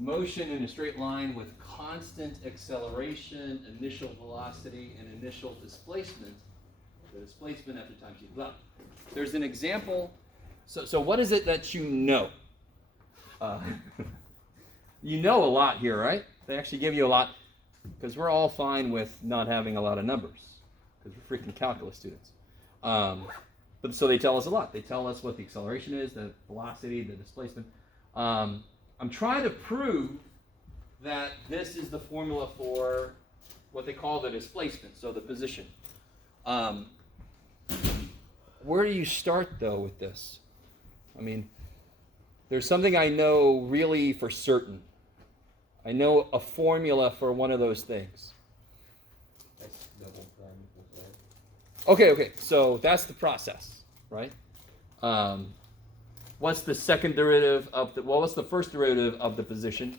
motion in a straight line with constant acceleration, initial velocity, and initial displacement. The displacement after time t. Well, there's an example. So what is it that you know? You know a lot here, right? They actually give you a lot, because we're all fine with not having a lot of numbers, because we're freaking calculus students. But so they tell us a lot. They tell us what the acceleration is, the velocity, the displacement. I'm trying to prove that this is the formula for what they call the displacement, so the position. Where do you start, though, with this? I mean, there's something I know really for certain. I know a formula for one of those things. Okay, so that's the process, right? What's the second derivative of the, well, what's the first derivative of the position?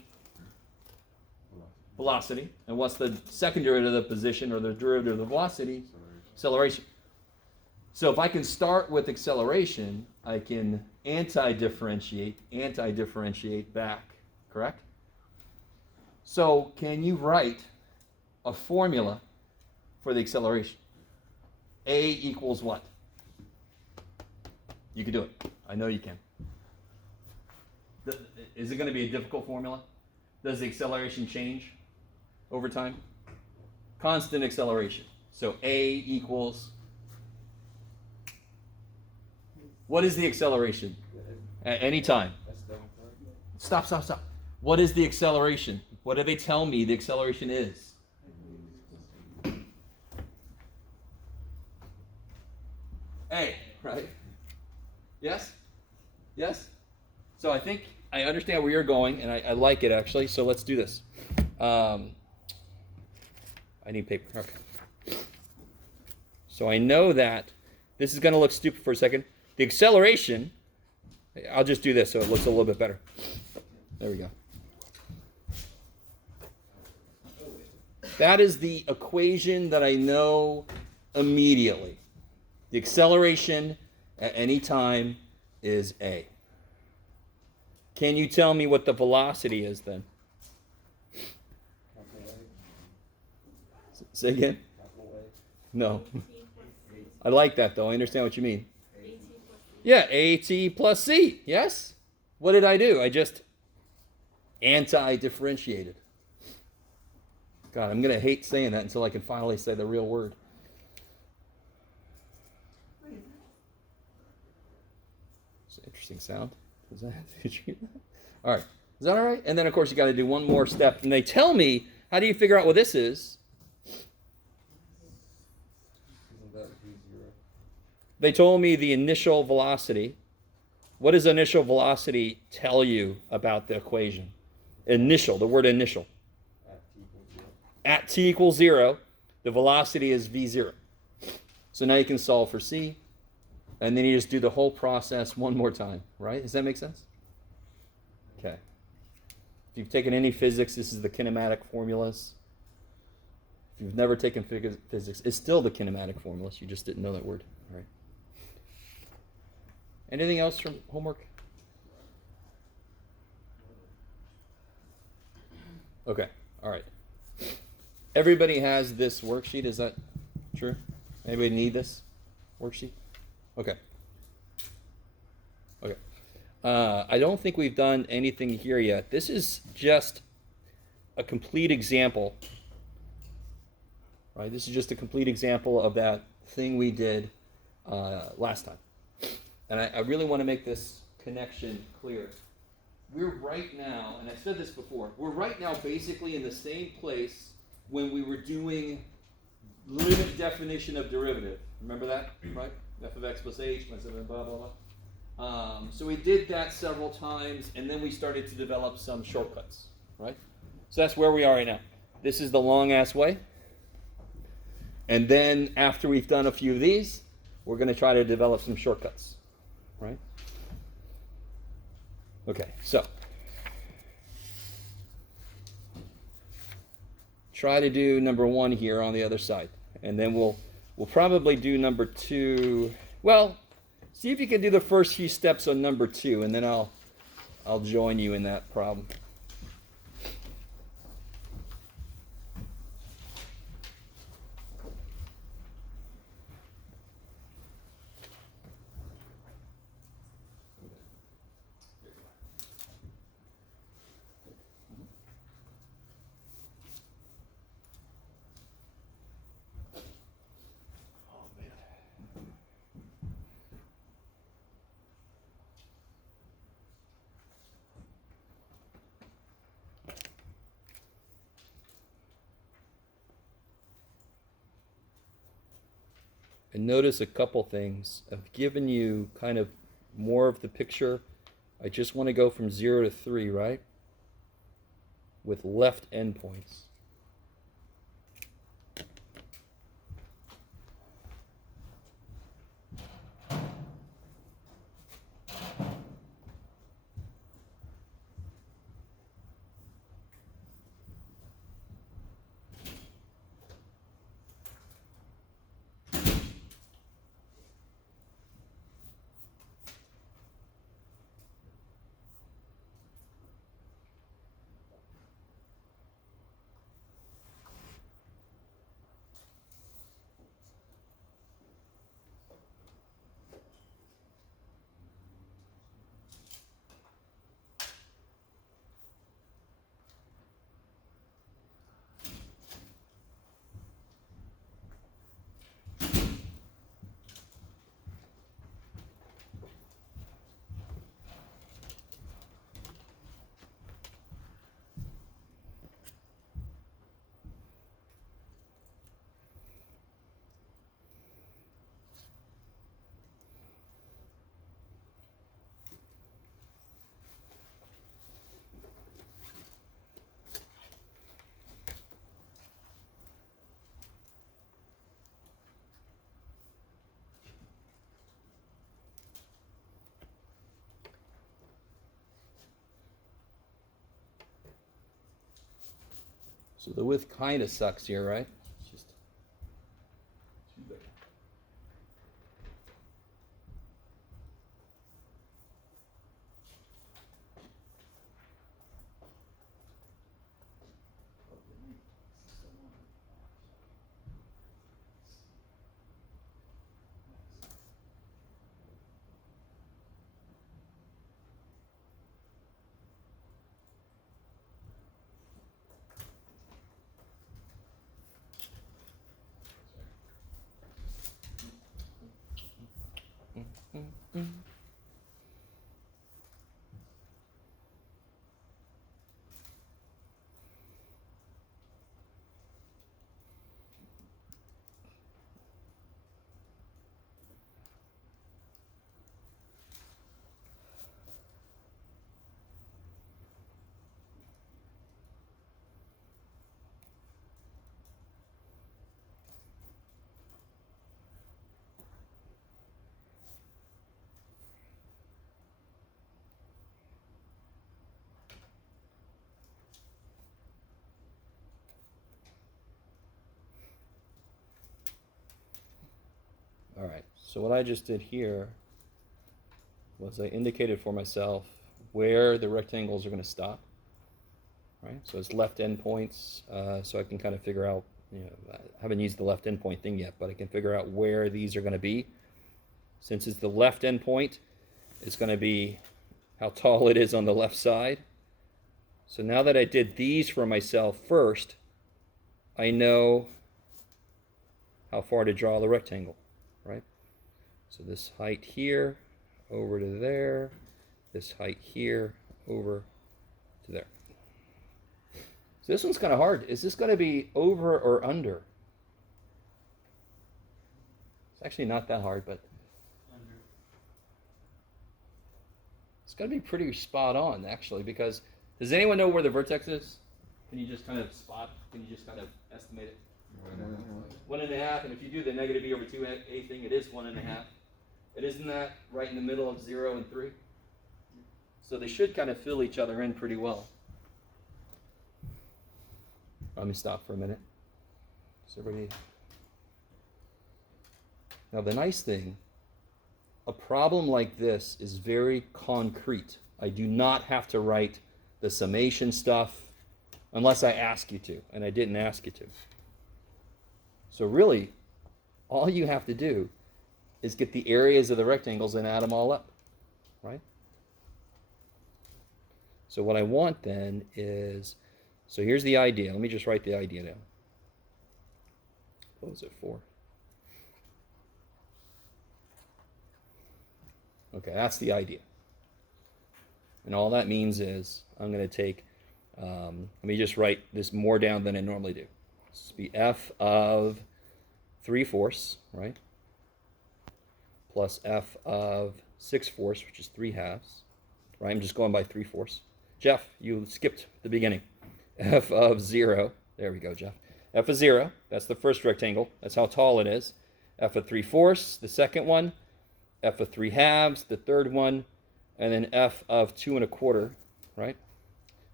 Velocity. And what's the second derivative of the position, or the derivative of the velocity? Acceleration. So if I can start with acceleration, I can anti-differentiate back, correct? So can you write a formula for the acceleration? A equals what? You can do it. I know you can. Is it going to be a difficult formula? Does the acceleration change over time? Constant acceleration. So A equals, what is the acceleration at any time? Stop. What is the acceleration? What do they tell me the acceleration is? A, right? Yes? So I think I understand where you're going, and I like it, actually. So let's do this. I need paper. Okay. So I know that this is going to look stupid for a second. The acceleration, I'll just do this so it looks a little bit better. There we go. That is the equation that I know immediately. The acceleration at any time is A. Can you tell me what the velocity is then? Say again? No. I like that, though. I understand what you mean. Yeah, AT plus C. Yes? What did I do? I just anti-differentiated. God, I'm going to hate saying that until I can finally say the real word. It's an interesting sound. Is that, did you hear that? All right. Is that all right? And then, of course, you got to do one more step. And they tell me, how do you figure out what this is? They told me the initial velocity. What does initial velocity tell you about the equation? Initial, the word initial. At t equals 0, the velocity is v0. So now you can solve for c, and then you just do the whole process one more time, right? Does that make sense? Okay. If you've taken any physics, this is the kinematic formulas. If you've never taken physics, it's still the kinematic formulas. You just didn't know that word, right? Anything else from homework? Okay, all right. Everybody has this worksheet, is that true? Anybody need this worksheet? Okay. I don't think we've done anything here yet. This is just a complete example, right? This is just a complete example of that thing we did last time. And I really want to make this connection clear. We're right now, and I've said this before, we're right now basically in the same place when we were doing limit definition of derivative. Remember that, right? F of x plus h, blah, blah, blah. So we did that several times, and then we started to develop some shortcuts, right? So that's where we are right now. This is the long-ass way. And then after we've done a few of these, we're going to try to develop some shortcuts, right? Okay, so try to do number 1 here on the other side, and then we'll probably do number 2. Well, see if you can do the first few steps on number 2, and then I'll join you in that problem. And notice a couple things. I've given you kind of more of the picture. I just want to go from 0 to 3, right? With left endpoints. So the width kind of sucks here, right? It's just too big. All right, so what I just did here was I indicated for myself where the rectangles are going to stop, right? So it's left endpoints, so I can kind of figure out, I haven't used the left endpoint thing yet, but I can figure out where these are going to be. Since it's the left endpoint, it's going to be how tall it is on the left side. So now that I did these for myself first, I know how far to draw the rectangle, right? So this height here, over to there, this height here, over to there. So this one's kind of hard. Is this going to be over or under? It's actually not that hard, but under. It's going to be pretty spot on, actually, because does anyone know where the vertex is? Can you just kind of spot? Can you just kind of estimate it? 1.5, and if you do the negative e over 2a thing, it is 1.5. And isn't that right in the middle of 0 and 3? So they should kind of fill each other in pretty well. Let me stop for a minute. Is everybody... Now the nice thing, a problem like this is very concrete. I do not have to write the summation stuff unless I ask you to, and I didn't ask you to. So really, all you have to do is get the areas of the rectangles and add them all up, right? So what I want then is, so here's the idea. Let me just write the idea down. What was it for? Okay, that's the idea. And all that means is I'm going to take, let me just write this more down than I normally do. This will be f of 3/4, right? plus f of 6/4, which is 3/2. Right, I'm just going by 3/4. Jeff, you skipped the beginning. F of 0. There we go, Jeff. F of 0, that's the first rectangle. That's how tall it is. F of 3/4, the second one. F of 3/2, the third one. And then F of 2 1/4, right?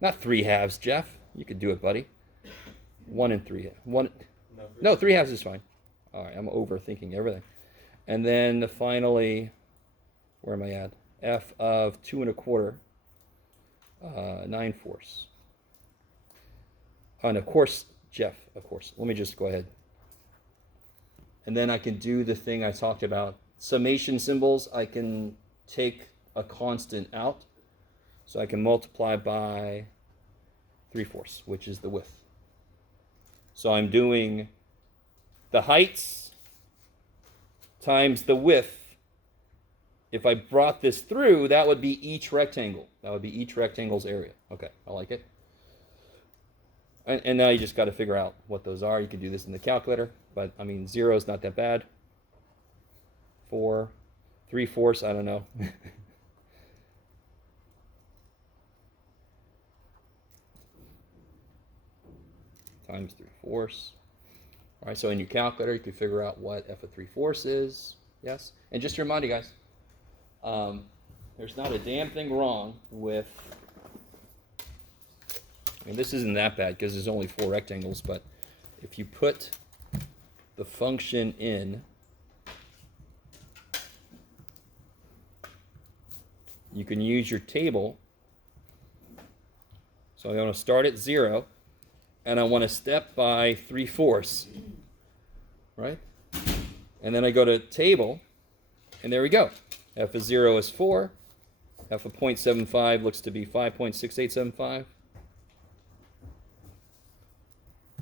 Not 3/2, Jeff. You could do it, buddy. 1 and 3. No, 3/2 is fine. All right, I'm overthinking everything. And then finally, where am I at? F of 2 1/4, 9/4. And of course, Jeff, of course. Let me just go ahead. And then I can do the thing I talked about. Summation symbols, I can take a constant out. So I can multiply by 3/4, which is the width. So I'm doing the heights times the width. If I brought this through, that would be each rectangle. That would be each rectangle's area. Okay, I like it. And now you just got to figure out what those are. You can do this in the calculator, but I mean, 0 is not that bad. 4, 3/4, I don't know. Times 3/4. All right, so in your calculator, you can figure out what f of 3/4 is. Yes? And just to remind you guys, there's not a damn thing wrong with, I mean, this isn't that bad because there's only 4 rectangles, but if you put the function in, you can use your table. So I'm going to start at 0, and I want to step by 3/4, right? And then I go to table, and there we go. F of 0 is 4. F of 0.75 looks to be 5.6875.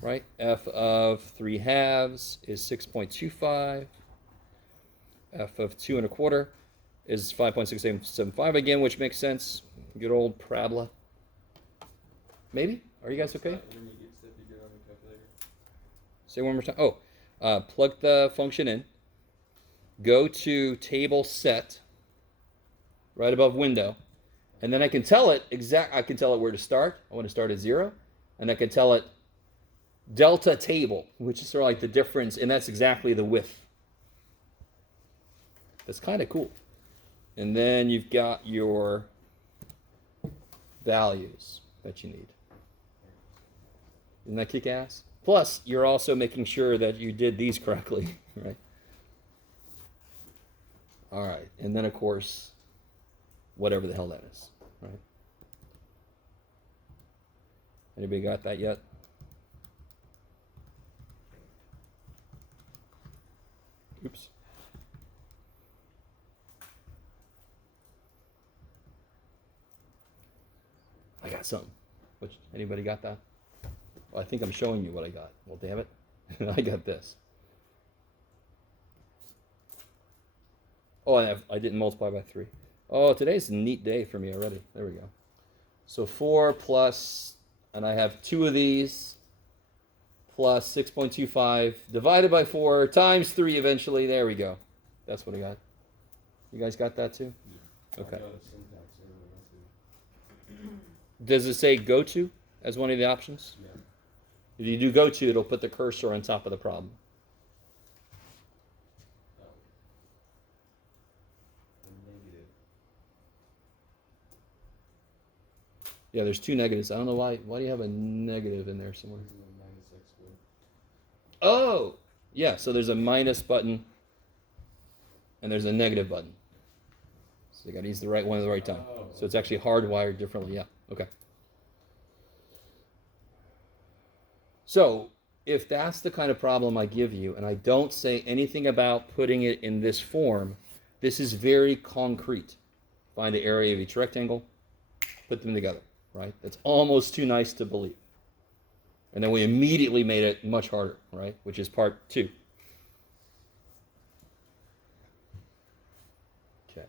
Right? F of 3/2 is 6.25. F of 2 1/4 is 5.6875 again, which makes sense. Good old parabola. Maybe? Are you guys okay? Say one more time. Oh, plug the function in. Go to table set right above window, and then I can tell it I can tell it where to start. I want to start at 0, and I can tell it delta table, which is sort of like the difference, and that's exactly the width. That's kind of cool. And then you've got your values that you need. Isn't that kick-ass? Plus, you're also making sure that you did these correctly, right? All right, and then of course, whatever the hell that is, right? Anybody got that yet? Oops. I got something. Anybody got that? Well, I think I'm showing you what I got. Well, damn it. I got this. Oh, I didn't multiply by 3. Oh, today's a neat day for me already. There we go. So 4 plus, and I have 2 of these, plus 6.25 divided by 4 times 3 eventually. There we go. That's what I got. You guys got that too? Yeah. Okay. Does it say go to as one of the options? Yeah. If you do go to, it'll put the cursor on top of the problem. Yeah, there's 2 negatives. I don't know why. Why do you have a negative in there somewhere? Oh, yeah. So there's a minus button, and there's a negative button. So you got to use the right one at the right time. So it's actually hardwired differently. Yeah. Okay. So if that's the kind of problem I give you, and I don't say anything about putting it in this form, this is very concrete. Find the area of each rectangle, put them together. Right? That's almost too nice to believe. And then we immediately made it much harder, right? Which is part 2. Okay.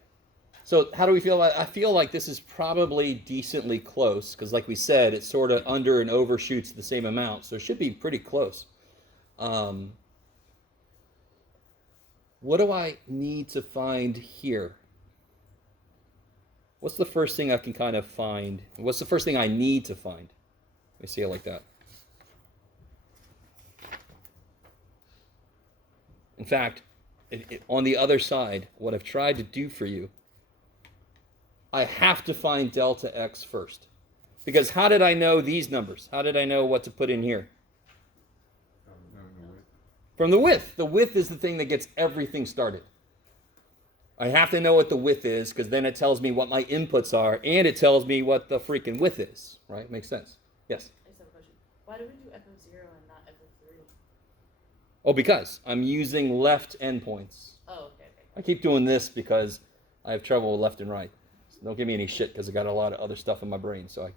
So how do we feel? I feel like this is probably decently close, because like we said, it sort of under and overshoots the same amount, so it should be pretty close. what do I need to find here? What's the first thing I can kind of find? What's the first thing I need to find? Let me see it like that. In fact, on the other side, what I've tried to do for you, I have to find delta x first. Because how did I know these numbers? How did I know what to put in here? From the width. The width is the thing that gets everything started. I have to know what the width is, because then it tells me what my inputs are, and it tells me what the freaking width is. Right? Makes sense. Yes? I just have a question. Why do we do f of 0 and not f of 3? Oh, because I'm using left endpoints. Oh, okay. I keep doing this because I have trouble with left and right. So don't give me any shit, because I got a lot of other stuff in my brain, so I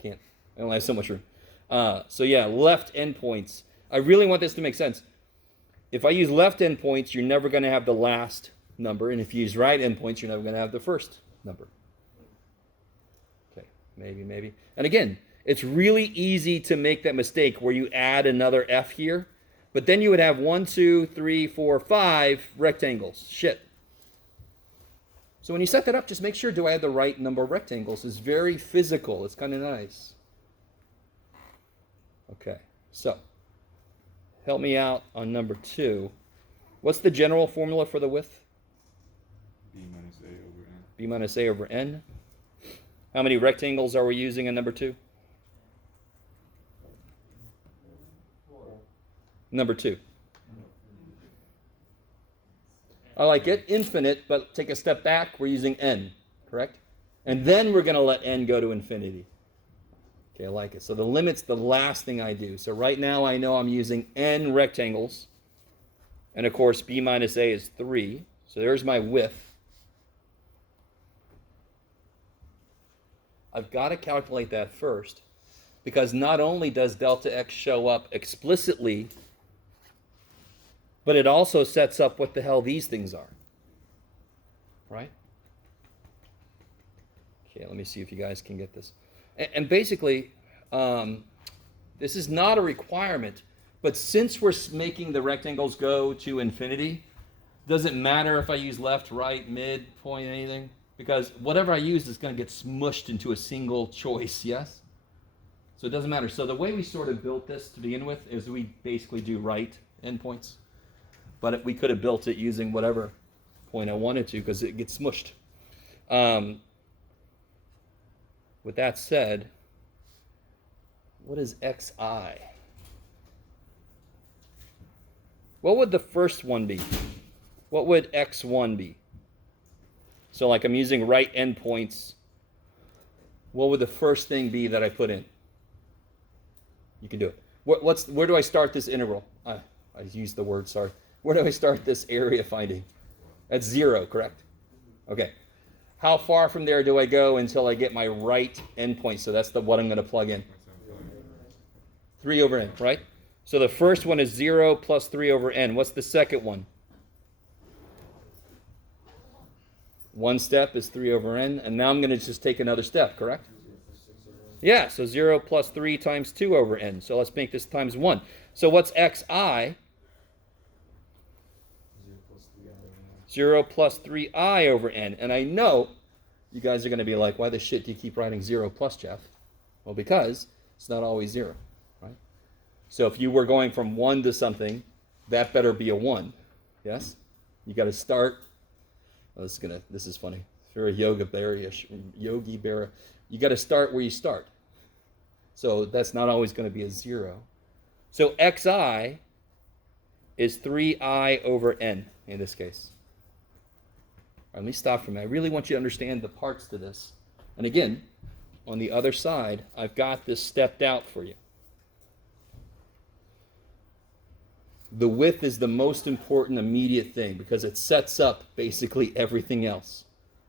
only have so much room. So yeah, left endpoints. I really want this to make sense. If I use left endpoints, you're never going to have the last number, and if you use right endpoints, you're never going to have the first number. Okay, maybe. And again, it's really easy to make that mistake where you add another f here, but then you would have 1, 2, 3, 4, 5 rectangles. Shit. So when you set that up, just make sure, do I have the right number of rectangles? It's very physical. It's kind of nice. Okay, so help me out on number 2. What's the general formula for the width? B minus A over N. B minus A over N. How many rectangles are we using in number 2? 4. Number 2. I like it. Infinite, but take a step back. We're using n, correct? And then we're going to let n go to infinity. Okay, I like it. So the limit's the last thing I do. So right now I know I'm using n rectangles. And of course, b minus a is 3. So there's my width. I've got to calculate that first, because not only does delta x show up explicitly, but it also sets up what the hell these things are. Right? Okay, let me see if you guys can get this. And basically, this is not a requirement, but since we're making the rectangles go to infinity, does it matter if I use left, right, mid, point, anything? Because whatever I use is going to get smushed into a single choice, yes? So it doesn't matter. So the way we sort of built this to begin with is we basically do right endpoints. But we could have built it using whatever point I wanted to, because it gets smushed. With that said, what is xi? What would the first one be? What would x1 be? So like I'm using right endpoints. What would the first thing be that I put in? You can do it. Where do I start this integral? I used the word, sorry. Where do I start this area finding? That's 0, correct? Okay. How far from there do I go until I get my right endpoint? So that's what I'm going to plug in. 3 over n, right? So the first one is 0 plus 3 over n. What's the second one? One step is 3 over n. And now I'm going to just take another step, correct? Yeah, so 0 plus 3 times 2 over n. So let's make this times 1. So what's xi? 0 plus 3i over n. And I know you guys are going to be like, why the shit do you keep writing 0 plus, Jeff? Well, because it's not always 0, right? So if you were going from 1 to something, that better be a 1, yes? You got to start. Oh, this is funny. It's very Yogi Berra. You got to start where you start. So that's not always going to be a 0. So xi is 3i over n in this case. All right, let me stop for a minute. I really want you to understand the parts to this. And again, on the other side, I've got this stepped out for you. The width is the most important immediate thing because it sets up basically everything else.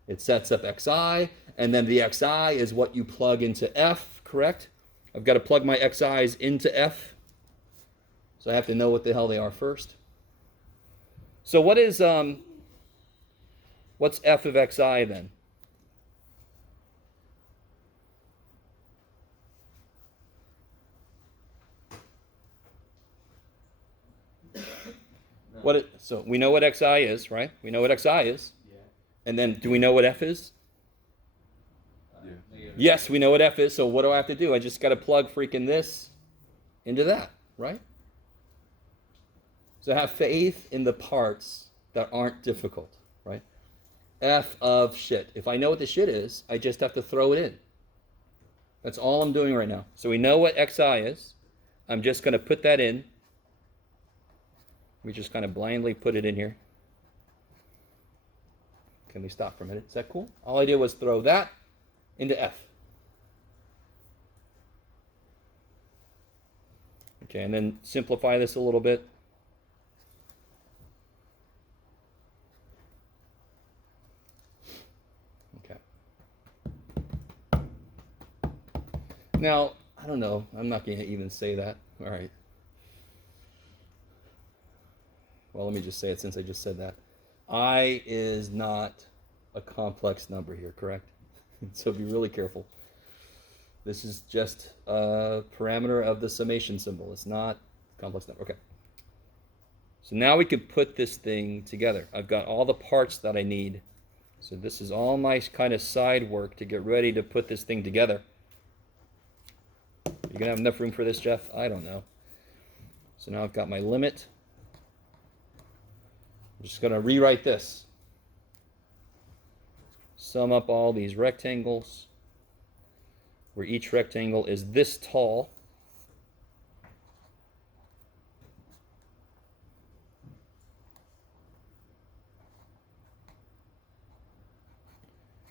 It sets up xi, and then the xi is what you plug into f, correct? I've got to plug my xi's into f. So I have to know what the hell they are first. So what's f of xi then? So we know what xi is, right? We know what xi is. Yeah. And then do we know what f is? Yeah. Yes, we know what f is. So what do I have to do? I just got to plug freaking this into that, right? So have faith in the parts that aren't difficult, right? F of shit. If I know what the shit is, I just have to throw it in. That's all I'm doing right now. So we know what xi is. I'm just going to put that in. We just kind of blindly put it in here. Can we stop for a minute? Is that cool? All I did was throw that into f. Okay, and then simplify this a little bit. Okay. Now, I don't know. I'm not going to even say that. All right. Well, let me just say it since I just said that. I is not a complex number here, correct? So be really careful. This is just a parameter of the summation symbol. It's not a complex number. Okay. So now we could put this thing together. I've got all the parts that I need. So this is all my kind of side work to get ready to put this thing together. You going to have enough room for this, Jeff? I don't know. So now I've got my limit. I'm just going to rewrite this. Sum up all these rectangles, where each rectangle is this tall.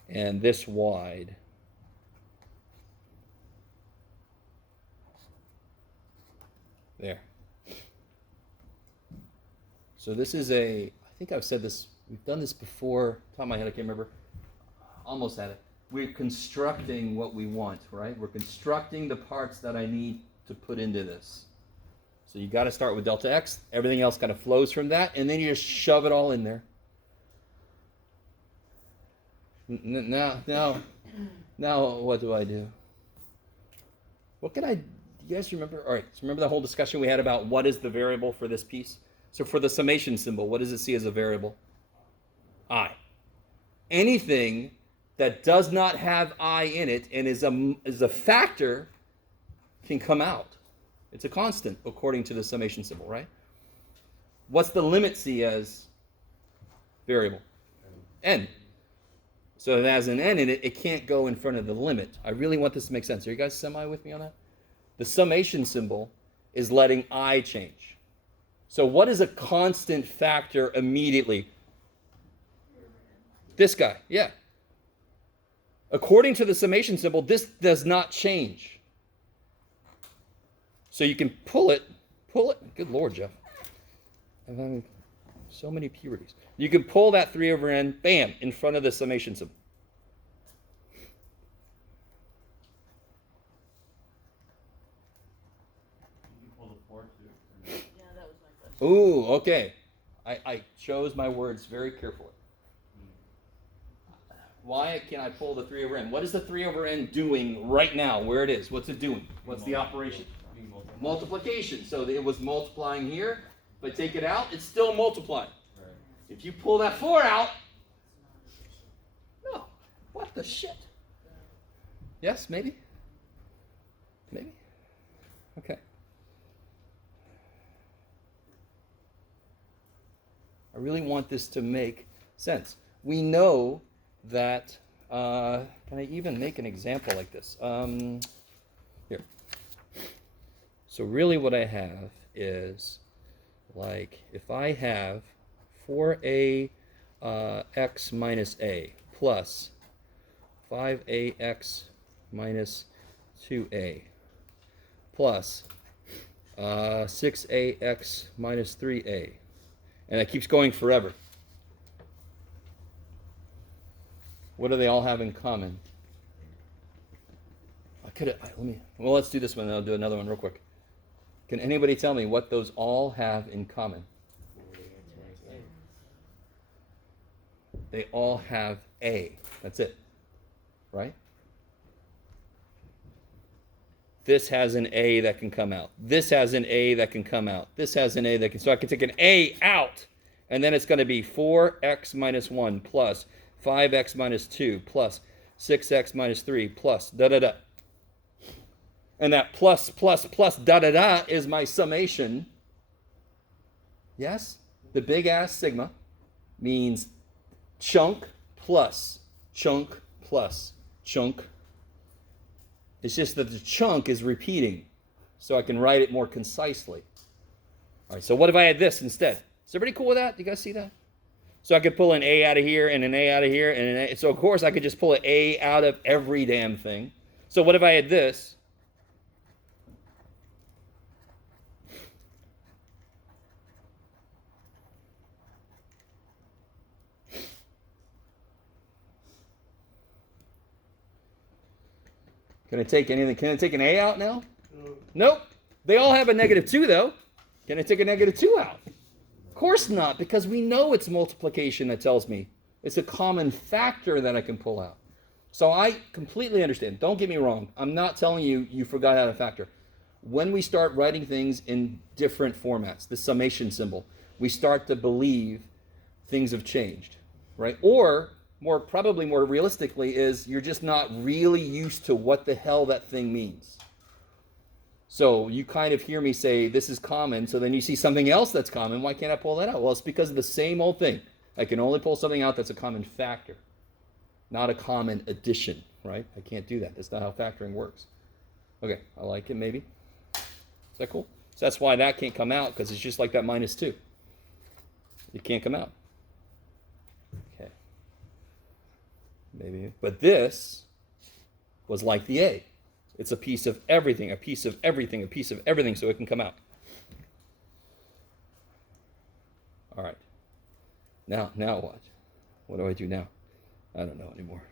And this wide. There. So this is I think I've said this, we've done this before, top of my head, I can't remember. Almost had it. We're constructing what we want, right? We're constructing the parts that I need to put into this. So you got to start with delta x. Everything else kind of flows from that, and then you just shove it all in there. Now, what do I do? What can I? Do you guys remember? All right. So remember the whole discussion we had about what is the variable for this piece? So for the summation symbol, what does it see as a variable? I. Anything that does not have I in it and is a factor can come out. It's a constant according to the summation symbol, right? What's the limit see as variable? N. So if it has an N in it, it can't go in front of the limit. I really want this to make sense. Are you guys semi with me on that? The summation symbol is letting I change. So what is a constant factor immediately? This guy, yeah. According to the summation symbol, this does not change. So you can pull it. Good Lord, Jeff. I'm having so many puberties. You can pull that 3 over n, bam, in front of the summation symbol. You can pull the 4 too. Yeah, that was my question. Ooh, okay. I chose my words very carefully. Why can I pull the 3 over n? What is the 3 over n doing right now, where it is? What's it doing? What's the operation? Multiplication. So it was multiplying here, but take it out, it's still multiplying. Right. If you pull that 4 out, no. What the shit? Yes, maybe? Maybe? Okay. I really want this to make sense. We know that, can I even make an example like this? Here. So really what I have is, like, if I have 4a x minus a plus 5ax minus 2a plus 6ax minus 3a, and it keeps going forever. What do they all have in common? Let's do this one, and I'll do another one real quick. Can anybody tell me what those all have in common? They all have A. That's it. Right? This has an A that can come out. This has an A that can come out. This has an A that can... So I can take an A out. And then it's going to be 4x minus 1 plus 5x minus 2 plus 6x minus 3 plus da-da-da. And that plus, plus, plus, da-da-da is my summation. Yes? The big ass sigma means chunk plus chunk plus chunk. It's just that the chunk is repeating, so I can write it more concisely. All right, so what if I had this instead? Is everybody cool with that? Do you guys see that? So I could pull an A out of here and an A out of here, and an A. So of course I could just pull an A out of every damn thing. So what if I had this? Can I take anything? Can I take an A out now? Nope. They all have a -2 though. Can I take a -2 out? Of course not, because we know it's multiplication that tells me. It's a common factor that I can pull out. So I completely understand. Don't get me wrong. I'm not telling you you forgot how to factor. When we start writing things in different formats, the summation symbol, we start to believe things have changed, right? Or probably more realistically is you're just not really used to what the hell that thing means. So you kind of hear me say this is common, so then you see something else that's common. Why can't I pull that out? Well, it's because of the same old thing. I can only pull something out that's a common factor, not a common addition, right? I can't do that. That's not how factoring works. Okay, I like it maybe. Is that cool? So that's why that can't come out, because it's just like that -2. It can't come out. Okay. Maybe. But this was like the A. It's a piece of everything, a piece of everything, a piece of everything, so it can come out. All right. Now what? What do I do now? I don't know anymore.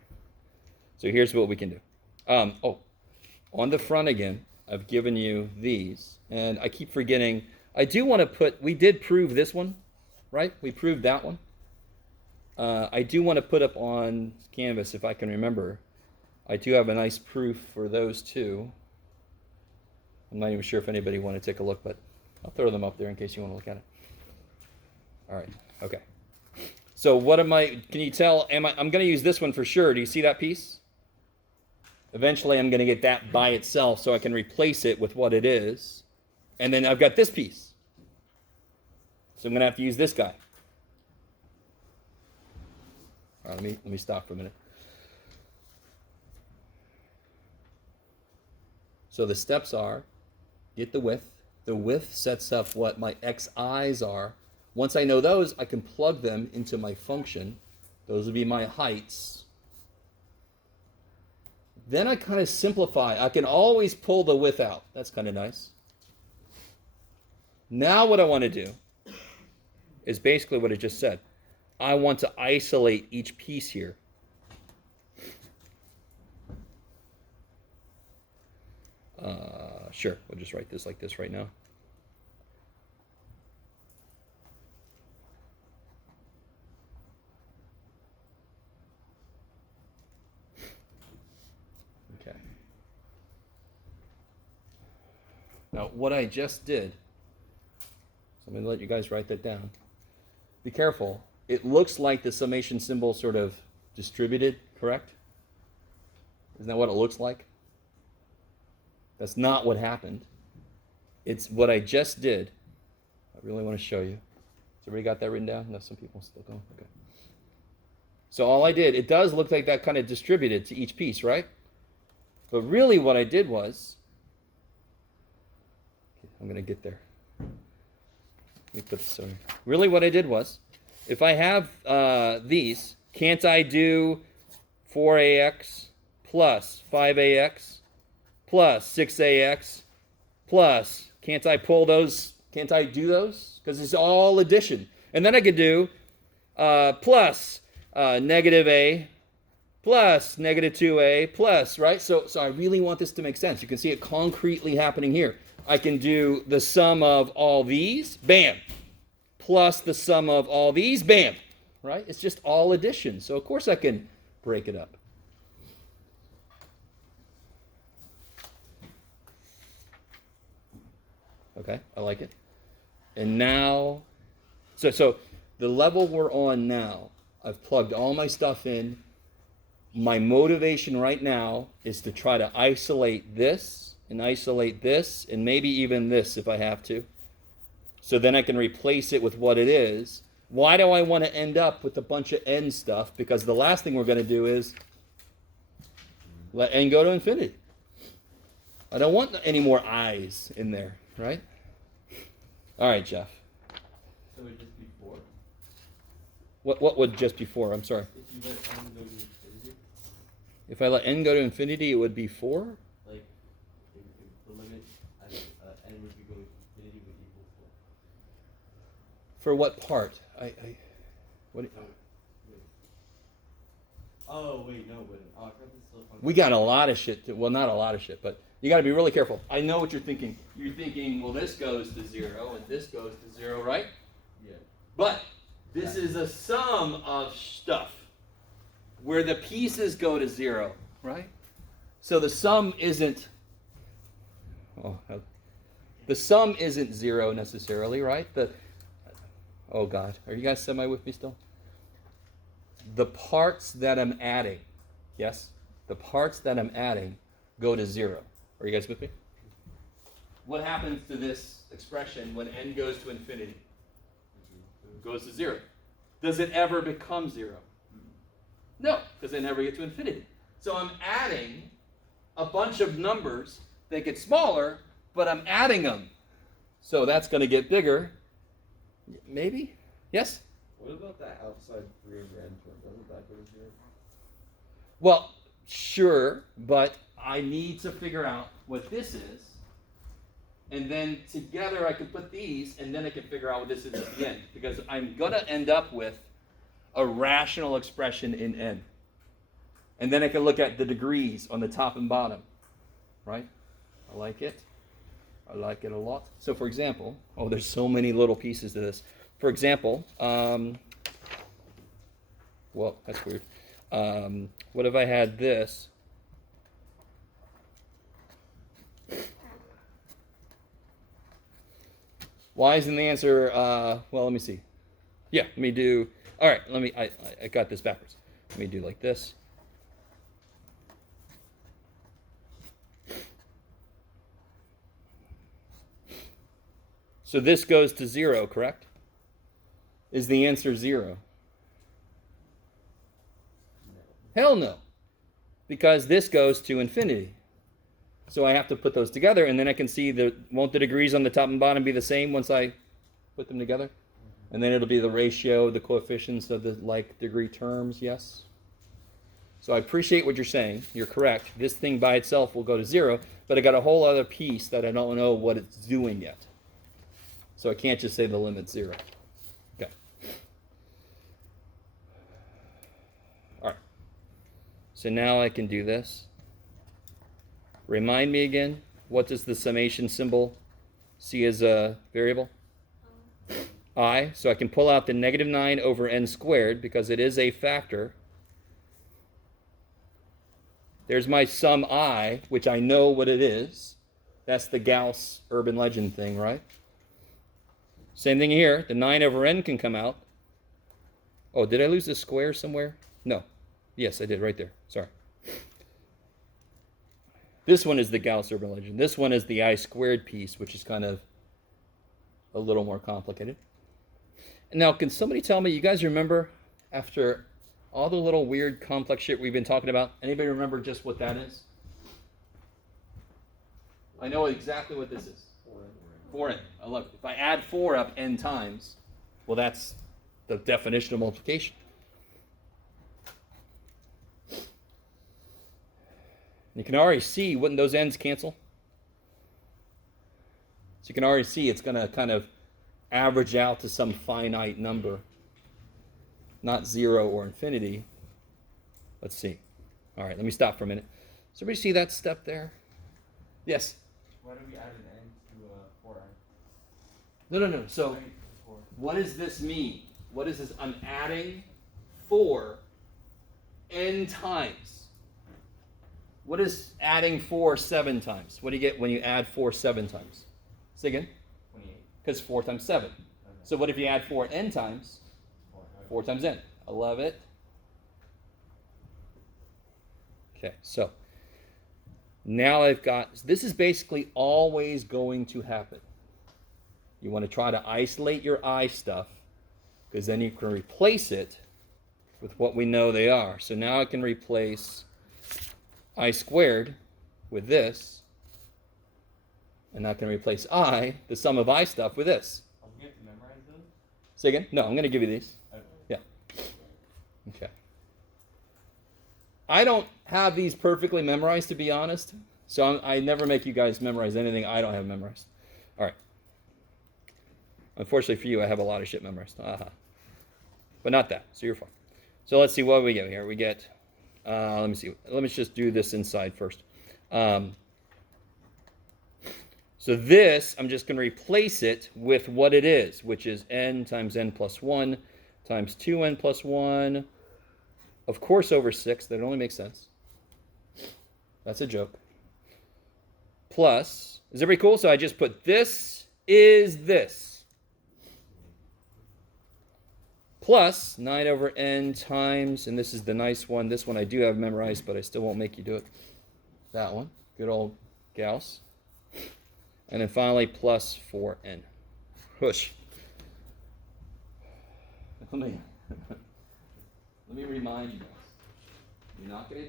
So here's what we can do. On the front again, I've given you these, and I keep forgetting. I do want to put, we did prove this one, right? We proved that one. I do want to put up on Canvas, if I can remember. I do have a nice proof for those two. I'm not even sure if anybody want to take a look, but I'll throw them up there in case you want to look at it. All right, okay. So what am I, can you tell, I'm going to use this one for sure. Do you see that piece? Eventually I'm going to get that by itself so I can replace it with what it is. And then I've got this piece. So I'm going to have to use this guy. All right, let me stop for a minute. So the steps are, get the width. The width sets up what my xi's are. Once I know those, I can plug them into my function. Those would be my heights. Then I kind of simplify. I can always pull the width out. That's kind of nice. Now what I want to do is basically what I just said. I want to isolate each piece here. Sure, we'll just write this like this right now. Okay. Now, what I just did, so I'm going to let you guys write that down. Be careful. It looks like the summation symbol sort of distributed, correct? Isn't that what it looks like? That's not what happened. It's what I just did. I really want to show you. Has everybody got that written down? No, some people still don't. Okay. So all I did, it does look like that kind of distributed to each piece, right? But really what I did was, I'm going to get there. Let me put this over. Really what I did was, if I have these, can't I do 4ax plus 5ax plus 6ax plus, can't I pull those, can't I do those? Because it's all addition. And then I could do plus -a plus -2a plus, right? So I really want this to make sense. You can see it concretely happening here. I can do the sum of all these, bam, plus the sum of all these, bam, right? It's just all addition. So of course I can break it up. Okay, I like it. And now, so the level we're on now, I've plugged all my stuff in. My motivation right now is to try to isolate this and maybe even this if I have to. So then I can replace it with what it is. Why do I want to end up with a bunch of n stuff? Because the last thing we're going to do is let n go to infinity. I don't want any more i's in there, right? All right, Jeff. So it would just be 4? What would just be 4? I'm sorry. If you let n go to infinity, If I let n go to infinity, it would be 4? like, if the limit at n would be going to infinity would equal 4. For what part? What? So, wait. Oh, wait, no, but algebra is still functional. We got a lot of shit. Well, not a lot of shit, but you got to be really careful. I know what you're thinking. You're thinking, well, this goes to 0 and this goes to 0, right? Yeah. But this is a sum of stuff where the pieces go to 0, right? So the sum isn't. The sum isn't 0 necessarily, right? Oh God, are you guys semi with me still? The parts that I'm adding, yes? The parts that I'm adding go to 0. Are you guys with me? What happens to this expression when n goes to infinity? It goes to 0. Does it ever become 0? No, because they never get to infinity. So I'm adding a bunch of numbers. They get smaller, but I'm adding them. So that's going to get bigger. Maybe? Yes? What about that outside 3 over n term? Doesn't that go to 0? Well, sure, but I need to figure out what this is. And then together I can put these, and then I can figure out what this is at the end. Because I'm going to end up with a rational expression in n. And then I can look at the degrees on the top and bottom. Right? I like it. I like it a lot. So for example, there's so many little pieces to this. For example, well, that's weird. What if I had this? Why isn't the answer, well, let me see. Yeah, let me do, all right, I got this backwards. Let me do like this. So this goes to 0, correct? Is the answer 0? Hell no. Because this goes to infinity. So I have to put those together, and then I can see won't the degrees on the top and bottom be the same once I put them together? And then it'll be the ratio, the coefficients of the like degree terms, yes? So I appreciate what you're saying. You're correct. This thing by itself will go to 0, but I got a whole other piece that I don't know what it's doing yet. So I can't just say the limit's 0. Okay. All right. So now I can do this. Remind me again, what does the summation symbol see as a variable? I. So I can pull out the negative 9 over n squared because it is a factor. There's my sum I, which I know what it is. That's the Gauss urban legend thing, right? Same thing here. The 9 over n can come out. Oh, did I lose the square somewhere? No. Yes, I did right there. Sorry. This one is the Gauss urban legend. This one is the I squared piece, which is kind of a little more complicated. Now, can somebody tell me, you guys remember after all the little weird complex shit we've been talking about, anybody remember just what that is? I know exactly what this is. 4n. I love it. If I add 4 up n times, well, that's the definition of multiplication. You can already see, wouldn't those n's cancel? So you can already see it's going to kind of average out to some finite number, not 0 or infinity. Let's see. All right, let me stop for a minute. Does everybody see that step there? Yes? Why do we add an n to 4n? No. So what does this mean? What is this? I'm adding 4 n times. What is adding 4 7 times? What do you get when you add 4 7 times? Say again? 28. Because 4 times 7. Okay. So what if you add 4 n times? 4 times n. I love it. Okay, so now I've got, this is basically always going to happen. You want to try to isolate your I stuff, because then you can replace it with what we know they are. So now I can replace I squared with this, and I can replace I, the sum of I stuff, with this. Are we going to memorize those? Say again? No, I'm going to give you these. Okay. Yeah. Okay. I don't have these perfectly memorized, to be honest. So I never make you guys memorize anything I don't have memorized. All right. Unfortunately for you, I have a lot of shit memorized. But not that, so you're fine. So let's see what we get here. We get, let me see. Let me just do this inside first. So this, I'm just going to replace it with what it is, which is n times n plus 1 times 2n plus 1, of course over 6. That only makes sense. That's a joke. Plus, is everybody cool? So I just put this is this. Plus 9 over n times, and this is the nice one. This one I do have memorized, but I still won't make you do it. That one. Good old Gauss. And then finally, plus 4n. Whoosh. Let me remind you guys. You're not gonna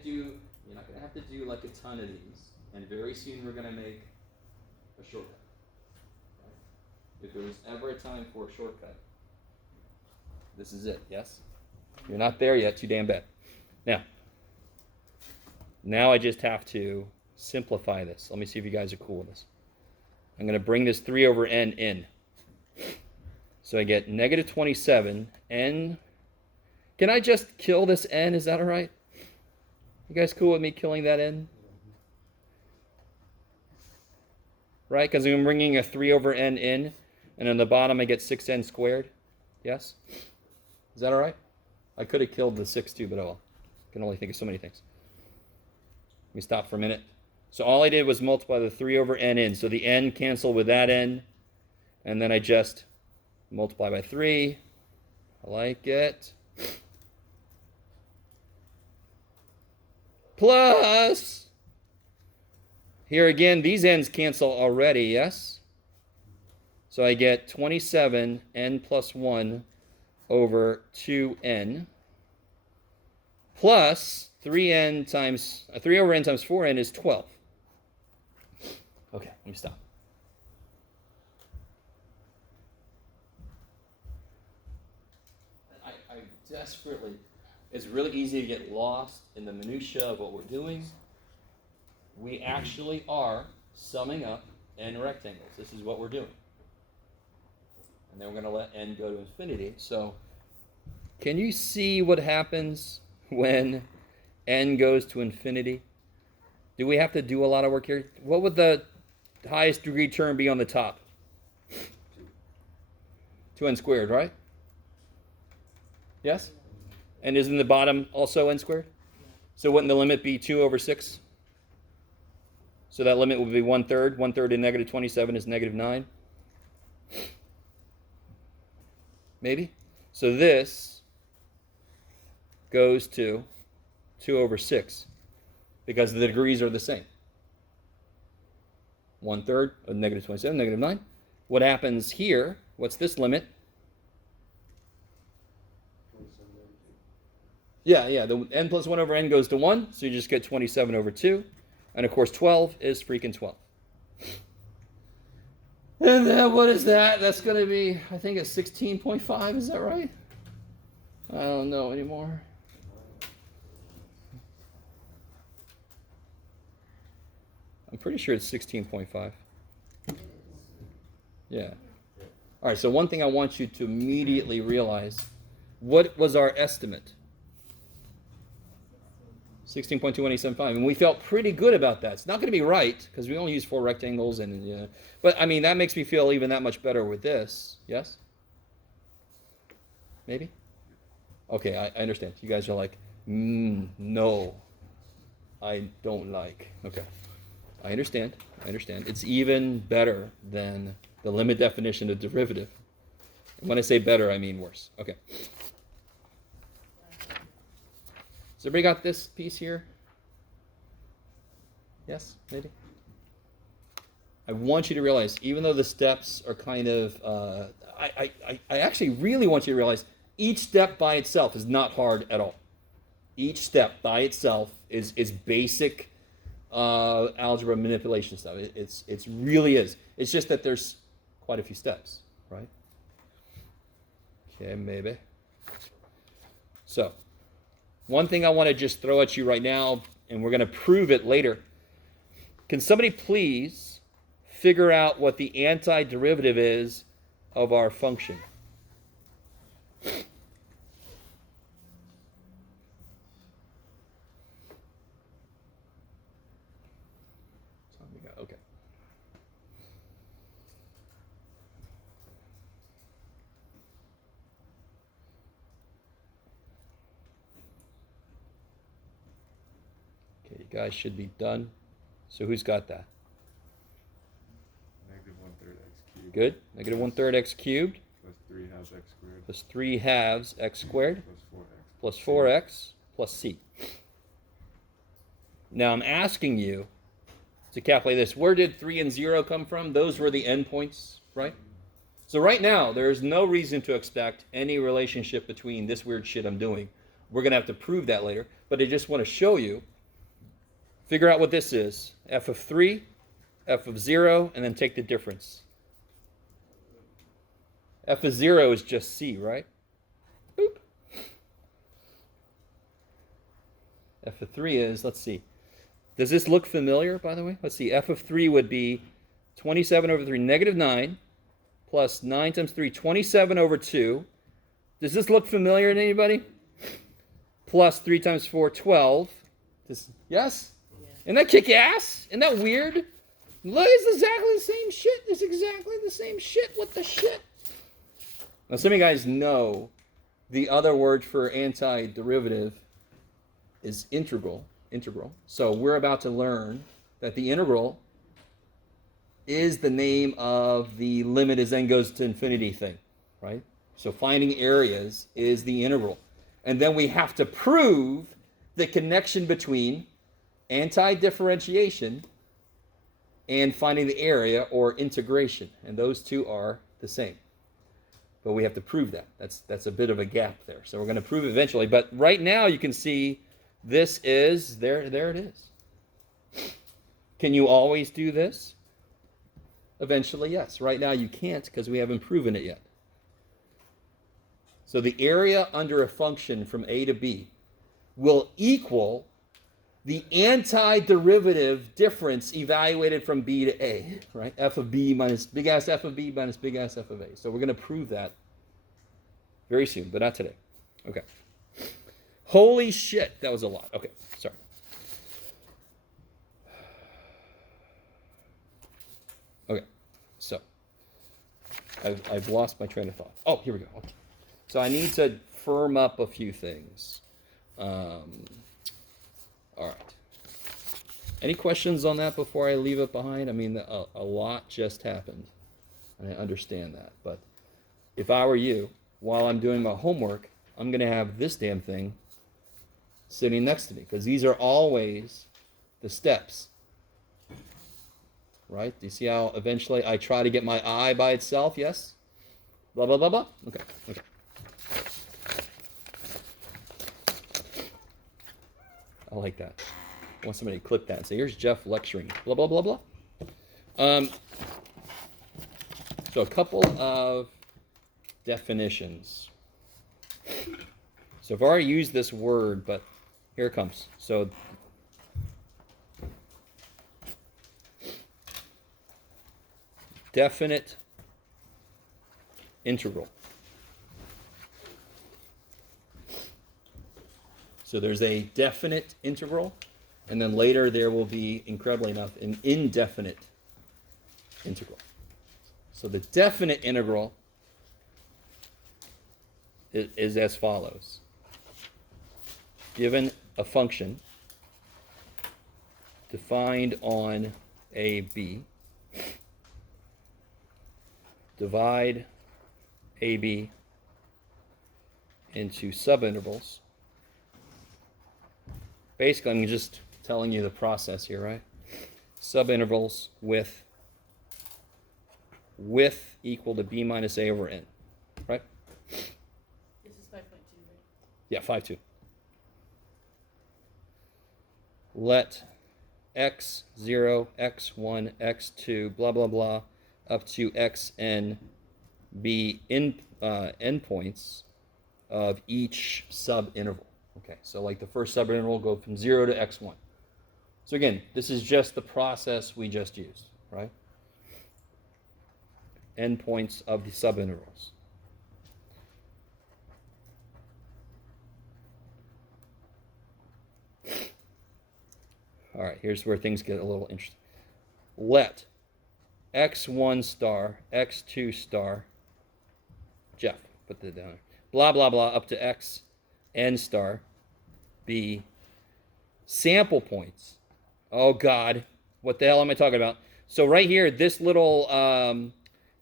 have to do like a ton of these, and very soon we're gonna make a shortcut. Right? If there was ever a time for a shortcut, this is it. Yes. You're not there yet. Too damn bad. Now I just have to simplify this. Let me see if you guys are cool with this. I'm going to bring this 3 over n in. So I get negative 27 n. Can I just kill this n? Is that all right? You guys cool with me killing that n? Right? Because I'm bringing a 3 over n in. And on the bottom I get 6n squared. Yes? Is that all right? I could have killed the 6 too, but oh well. I can only think of so many things. Let me stop for a minute. So all I did was multiply the 3 over n in. So the n cancel with that n. And then I just multiply by 3. I like it. Plus, here again, these n's cancel already, yes? So I get 27 n plus 1 over 2n plus 3n times 3 over n times 4n is 12. Okay, let me stop. I desperately, it's really easy to get lost in the minutia of what we're doing. We actually are summing up n rectangles. This is what we're doing. And then we're going to let n go to infinity. So can you see what happens when n goes to infinity? Do we have to do a lot of work here? What would the highest degree term be on the top? 2n squared, right? Yes? And isn't the bottom also n squared? So wouldn't the limit be 2 over 6? So that limit would be 1/3. 1/3 of negative 27 is negative 9. Maybe? So this goes to 2 over 6 because the degrees are the same. 1/3 of negative 27, negative 9. What happens here? What's this limit? Yeah, the n plus 1 over n goes to 1, so you just get 27 over 2. And of course 12 is freaking 12. And then what is that? That's going to be, I think it's 16.5, is that right? I don't know anymore. I'm pretty sure it's 16.5. Yeah. All right, so one thing I want you to immediately realize, what was our estimate? 16.21875, and we felt pretty good about that. It's not going to be right, because we only use 4 rectangles, and yeah. But I mean, that makes me feel even that much better with this. Yes? Maybe? Okay, I understand. You guys are like, no, I don't like. Okay. I understand. It's even better than the limit definition of derivative. And when I say better, I mean worse. Okay. Has everybody got this piece here? Yes, maybe? I want you to realize, even though the steps are kind of, I actually really want you to realize each step by itself is not hard at all. Each step by itself is basic algebra manipulation stuff. It's really is. It's just that there's quite a few steps, right? Okay, maybe. So, one thing I want to just throw at you right now, and we're going to prove it later. Can somebody please figure out what the antiderivative is of our function? Okay. Okay, you guys should be done. So who's got that? Negative 1/3 x cubed. Good. Negative 1/3 x cubed. Plus 3 halves x squared. Plus 3 halves x squared. Plus 4x. Plus 4x plus c. Now I'm asking you to calculate this. Where did 3 and 0 come from? Those were the endpoints, right? So right now, there's no reason to expect any relationship between this weird shit I'm doing. We're going to have to prove that later. But I just want to show you. Figure out what this is. F of 3, f of 0, and then take the difference. F of 0 is just c, right? Boop. F of 3 is, let's see. Does this look familiar, by the way? Let's see. F of 3 would be 27 over 3, negative 9, plus 9 times 3, 27 over 2. Does this look familiar to anybody? Plus 3 times 4, 12. Yes? Isn't that kick ass? Isn't that weird? Look, it's exactly the same shit. It's exactly the same shit. What the shit? Now, some of you guys know the other word for antiderivative is integral. So we're about to learn that the integral is the name of the limit as n goes to infinity thing, right? So finding areas is the integral. And then we have to prove the connection between anti-differentiation and finding the area or integration. And those two are the same. But we have to prove that. That's a bit of a gap there. So we're going to prove it eventually. But right now you can see this is, there it is. Can you always do this? Eventually, yes. Right now you can't because we haven't proven it yet. So the area under a function from a to b will equal the antiderivative difference evaluated from b to a, right? F of b minus big ass f of b minus big ass f of a. So we're going to prove that very soon, but not today. Okay. Holy shit, that was a lot. Okay, sorry. Okay, so I've lost my train of thought. Oh, here we go. Okay. So I need to firm up a few things. All right. Any questions on that before I leave it behind? I mean, a lot just happened, and I understand that. But if I were you, while I'm doing my homework, I'm going to have this damn thing sitting next to me, because these are always the steps. Right? Do you see how eventually I try to get my I by itself? Yes? Blah, blah, blah, blah? Okay. I like that. I want somebody to clip that and say, here's Jeff lecturing. Blah, blah, blah, blah. So a couple of definitions. So I've already used this word, but here it comes. So definite integral. So there's a definite integral, and then later there will be, incredibly enough, an indefinite integral. So the definite integral is as follows. Given a function defined on a b, divide ab into subintervals Basically, I'm just telling you the process here, right? Subintervals with equal to b minus a over n, right? This is 5.2, right? Yeah, 5, 2. Let x0, x1, x2, blah, blah, blah, up to xn be endpoints of each subinterval. Okay, so like the first subinterval will go from 0 to x1. So again, this is just the process we just used, right? Endpoints of the subintervals. All right, here's where things get a little interesting. Let x1 star, x2 star, Jeff, put that down there, blah, blah, blah, up to xn star be sample points. Oh, God, what the hell am I talking about? So right here, this little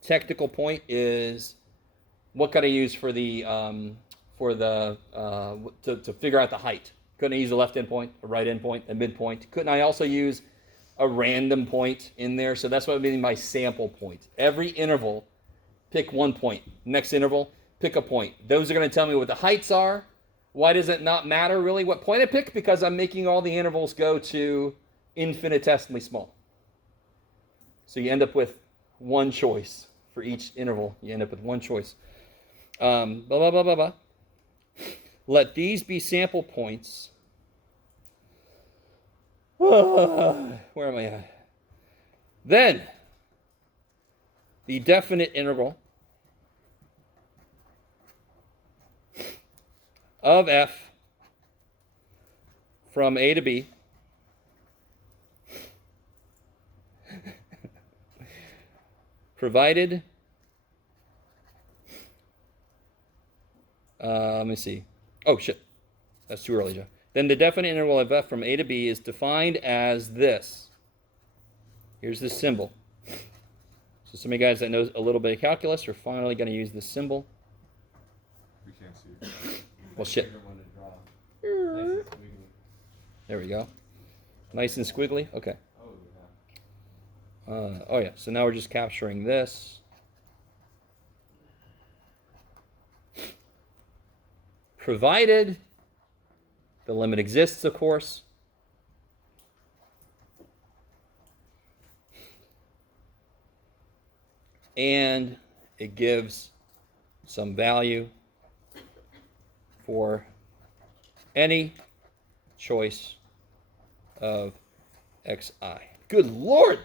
technical point is what could I use for the to figure out the height? Couldn't I use a left endpoint, a right endpoint, a midpoint? Couldn't I also use a random point in there? So that's what I mean by sample point. Every interval, pick one point. Next interval, pick a point. Those are going to tell me what the heights are. Why does it not matter really what point I pick? Because I'm making all the intervals go to infinitesimally small. So you end up with one choice for each interval. You end up with one choice. Blah, blah, blah, blah, blah. Let these be sample points. Where am I at? Then, the definite integral of f from a to b provided, let me see. Oh, shit. That's too early, Joe. Then the definite interval of f from a to b is defined as this. Here's the symbol. So some of you guys that know a little bit of calculus are finally going to use this symbol. We can't see it. Well, shit. Favorite one to draw. Nice and squiggly. There we go. Nice and squiggly? Okay. Oh, yeah. Oh, yeah. So now we're just capturing this. Provided the limit exists, of course. And it gives some value for any choice of xi. Good Lord!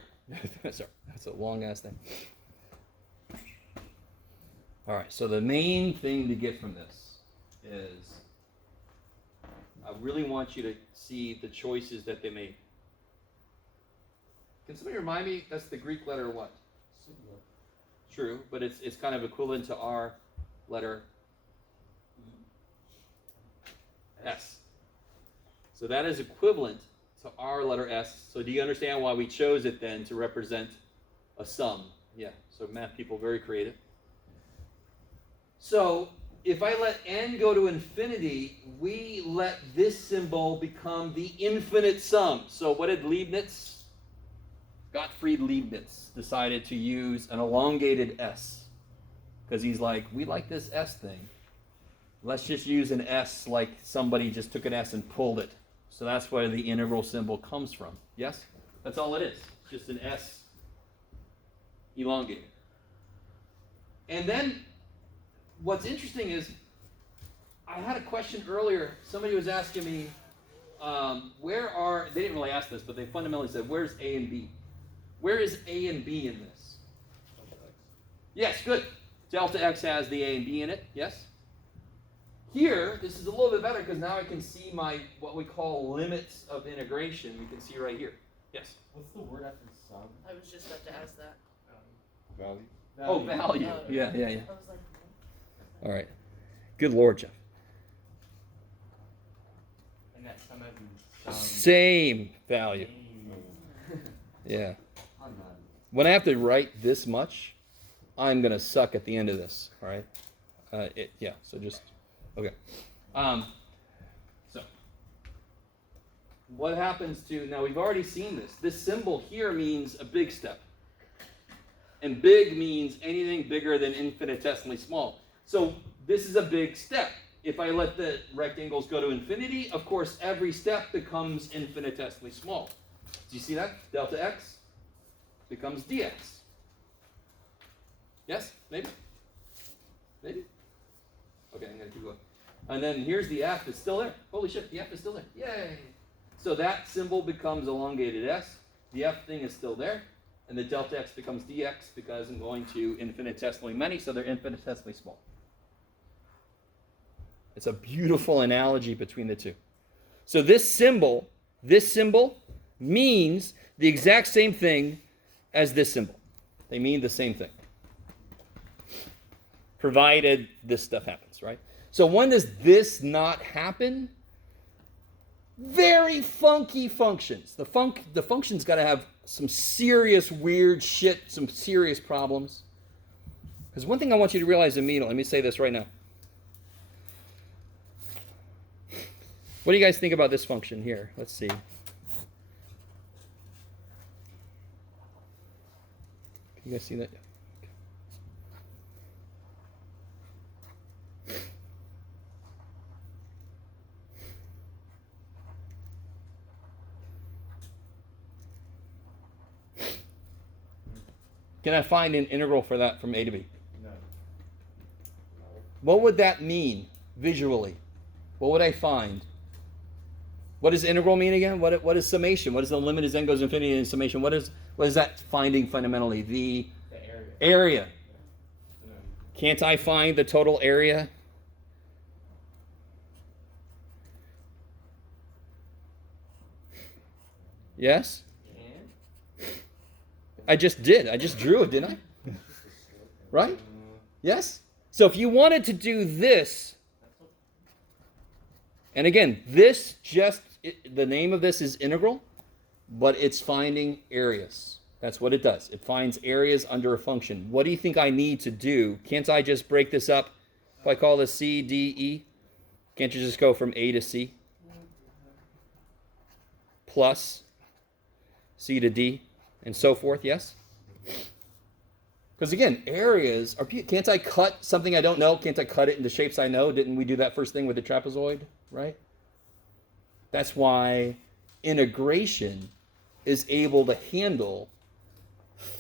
Sorry, that's a long-ass thing. All right, so the main thing to get from this is I really want you to see the choices that they made. Can somebody remind me, that's the Greek letter what? Sigma. True, but it's kind of equivalent to our letter S. So that is equivalent to our letter S. So do you understand why we chose it then to represent a sum? Yeah, so math people very creative. So if I let n go to infinity, we let this symbol become the infinite sum. So what did Gottfried Leibniz decided to use an elongated S? Because he's like, we like this S thing. Let's just use an S like somebody just took an S and pulled it. So that's where the integral symbol comes from. Yes? That's all it is. It's just an S elongated. And then what's interesting is, I had a question earlier. Somebody was asking me, they didn't really ask this, but they fundamentally said, where's A and B? Where is A and B in this? Yes, good. Delta X has the A and B in it, yes? Here, this is a little bit better because now I can see my, what we call limits of integration. We can see right here. Yes? What's the word after sum? I was just about to ask that. Value. Oh, value. Oh. Yeah. I was like, All right. Good Lord, Jeff. And that sum as in sum. Same value. Yeah. I'm not. When I have to write this much, I'm going to suck at the end of this, all right? So just, okay. So, what happens to, now we've already seen this. This symbol here means a big step. And big means anything bigger than infinitesimally small. So this is a big step. If I let the rectangles go to infinity, of course, every step becomes infinitesimally small. Do you see that? Delta x becomes dx. Yes? Maybe? Maybe? Okay, I'm going to keep going. And then here's the f. It's still there. Holy shit, the f is still there. Yay! So that symbol becomes elongated s. The f thing is still there. And the delta x becomes dx because I'm going to infinitesimally many, so they're infinitesimally small. It's a beautiful analogy between the two. So this symbol means the exact same thing as this symbol. They mean the same thing. Provided this stuff happens, right? So when does this not happen? Very funky functions. The function's got to have some serious weird shit, some serious problems. Because one thing I want you to realize immediately, let me say this right now. What do you guys think about this function here? Let's see. Can you guys see that? Can I find an integral for that from a to b? No. What would that mean visually? What would I find? What does integral mean again? What is summation? What is the limit as n goes to infinity in summation? What is that finding fundamentally? The area. No. Can't I find the total area? Yes? I just did. I just drew it, didn't I? Right? Yes? So if you wanted to do this, and again, this the name of this is integral, but it's finding areas. That's what it does. It finds areas under a function. What do you think I need to do? Can't I just break this up? If I call this C, D, E, can't you just go from A to C? Plus C to D, and so forth, yes? Because again, areas are, can't I cut something I don't know? Can't I cut it into shapes I know? Didn't we do that first thing with the trapezoid, right? That's why integration is able to handle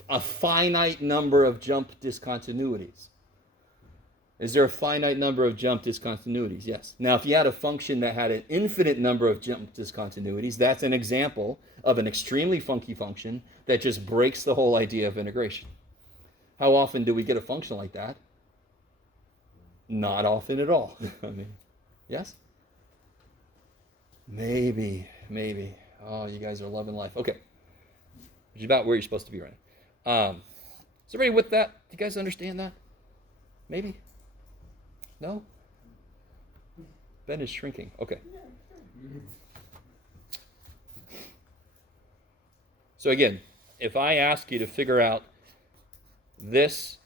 a finite number of jump discontinuities. Is there a finite number of jump discontinuities? Yes. Now, if you had a function that had an infinite number of jump discontinuities, that's an example of an extremely funky function that just breaks the whole idea of integration. How often do we get a function like that? Not often at all. I mean, yes? Maybe. Oh, you guys are loving life. Okay. Which is about where you're supposed to be right now. Is everybody with that? Do you guys understand that? Maybe? No? Ben is shrinking. Okay. So again, if I ask you to figure out this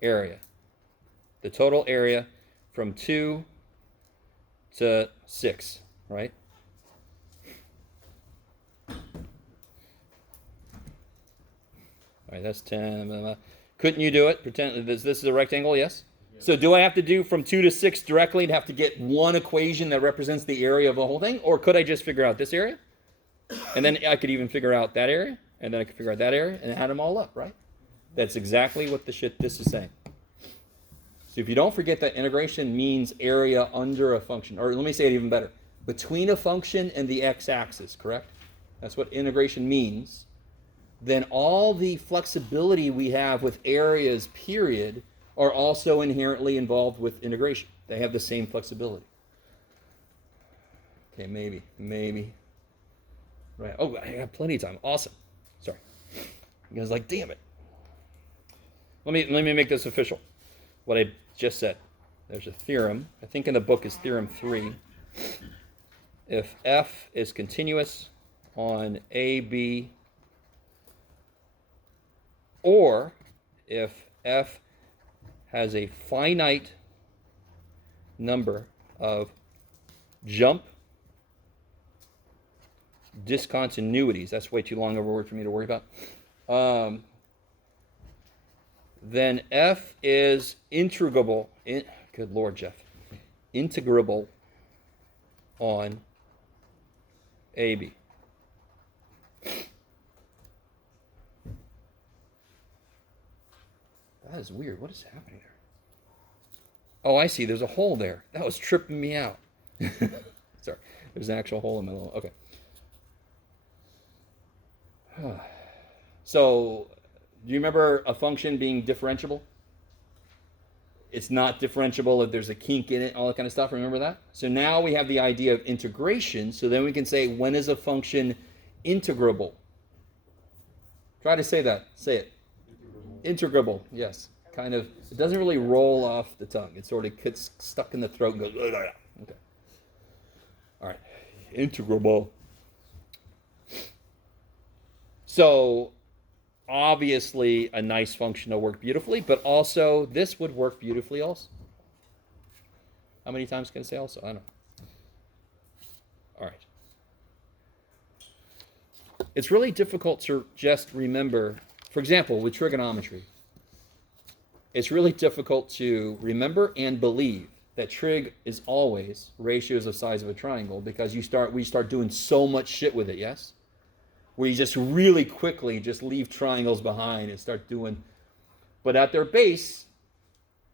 area, the total area from 2 to 6, right? All right, that's 10. Blah, blah. Couldn't you do it? Pretend this is a rectangle, yes? So do I have to do from 2 to 6 directly and have to get one equation that represents the area of the whole thing? Or could I just figure out this area? And then I could even figure out that area. And then I could figure out that area and add them all up, right? That's exactly what this is saying. So if you don't forget that integration means area under a function. Or let me say it even better. Between a function and the x-axis, correct? That's what integration means. Then all the flexibility we have with areas, period, are also inherently involved with integration. They have the same flexibility. Okay, maybe. Right. Oh, I have plenty of time. Awesome. Sorry. You guys are like, damn it. Let me make this official. What I just said. There's a theorem. I think in the book is theorem 3. If f is continuous on AB, or if f has a finite number of jump discontinuities. That's way too long of a word for me to worry about. Then F is integrable. Good Lord, Jeff. Integrable on AB. That is weird. What is happening there? Oh, I see. There's a hole there. That was tripping me out. Sorry. There's an actual hole in my little... Okay. So, do you remember a function being differentiable? It's not differentiable if there's a kink in it, all that kind of stuff. Remember that? So now we have the idea of integration. So then we can say, when is a function integrable? Try to say that. Say it. Integrable. Yes. Kind of. It doesn't really roll off the tongue. It sort of gets stuck in the throat and goes. Okay. All right. Integrable. So obviously a nice function will work beautifully, but also this would work beautifully also. How many times can I say also? I don't know. All right. It's really difficult to just remember, for example, with trigonometry, it's really difficult to remember and believe that trig is always ratios of sides of a triangle because we start doing so much shit with it, yes? Where you just really quickly just leave triangles behind and start doing, but at their base,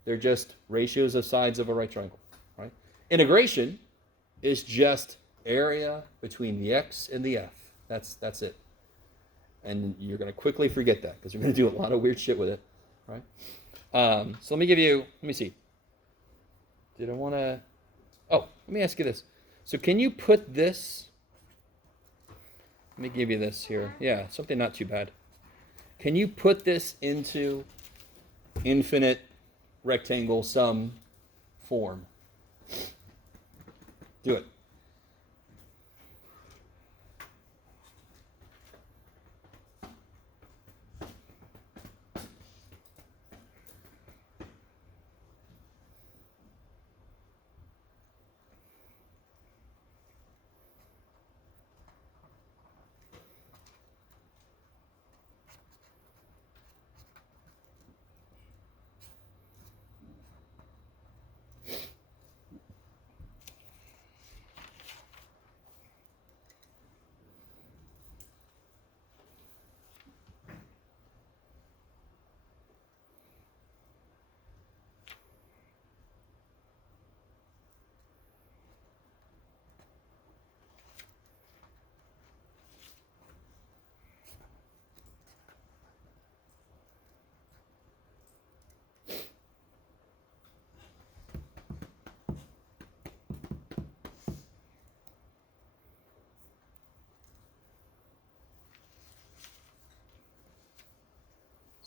they're just ratios of sides of a right triangle, right? Integration is just area between the x and the f. That's it. And you're going to quickly forget that because you're going to do a lot of weird shit with it, right? So let me see. Did I want to, let me ask you this. So can you put this, let me give you this here. Yeah, something not too bad. Can you put this into infinite rectangle sum form? Do it.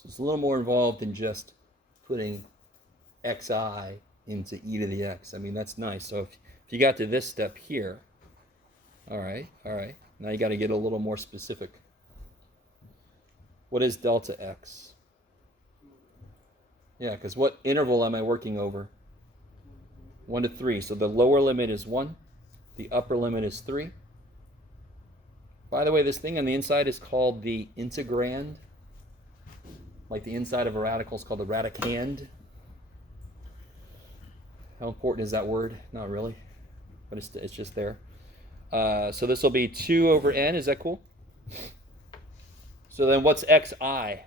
So it's a little more involved than just putting xi into e to the x. I mean, that's nice. So if you got to this step here, all right. Now you got to get a little more specific. What is delta x? Yeah, because what interval am I working over? 1 to 3. So the lower limit is 1. The upper limit is 3. By the way, this thing on the inside is called the integrand. Like the inside of a radical is called the radicand. How important is that word? Not really, but it's just there. So this will be 2 over n. Is that cool? So then what's xi?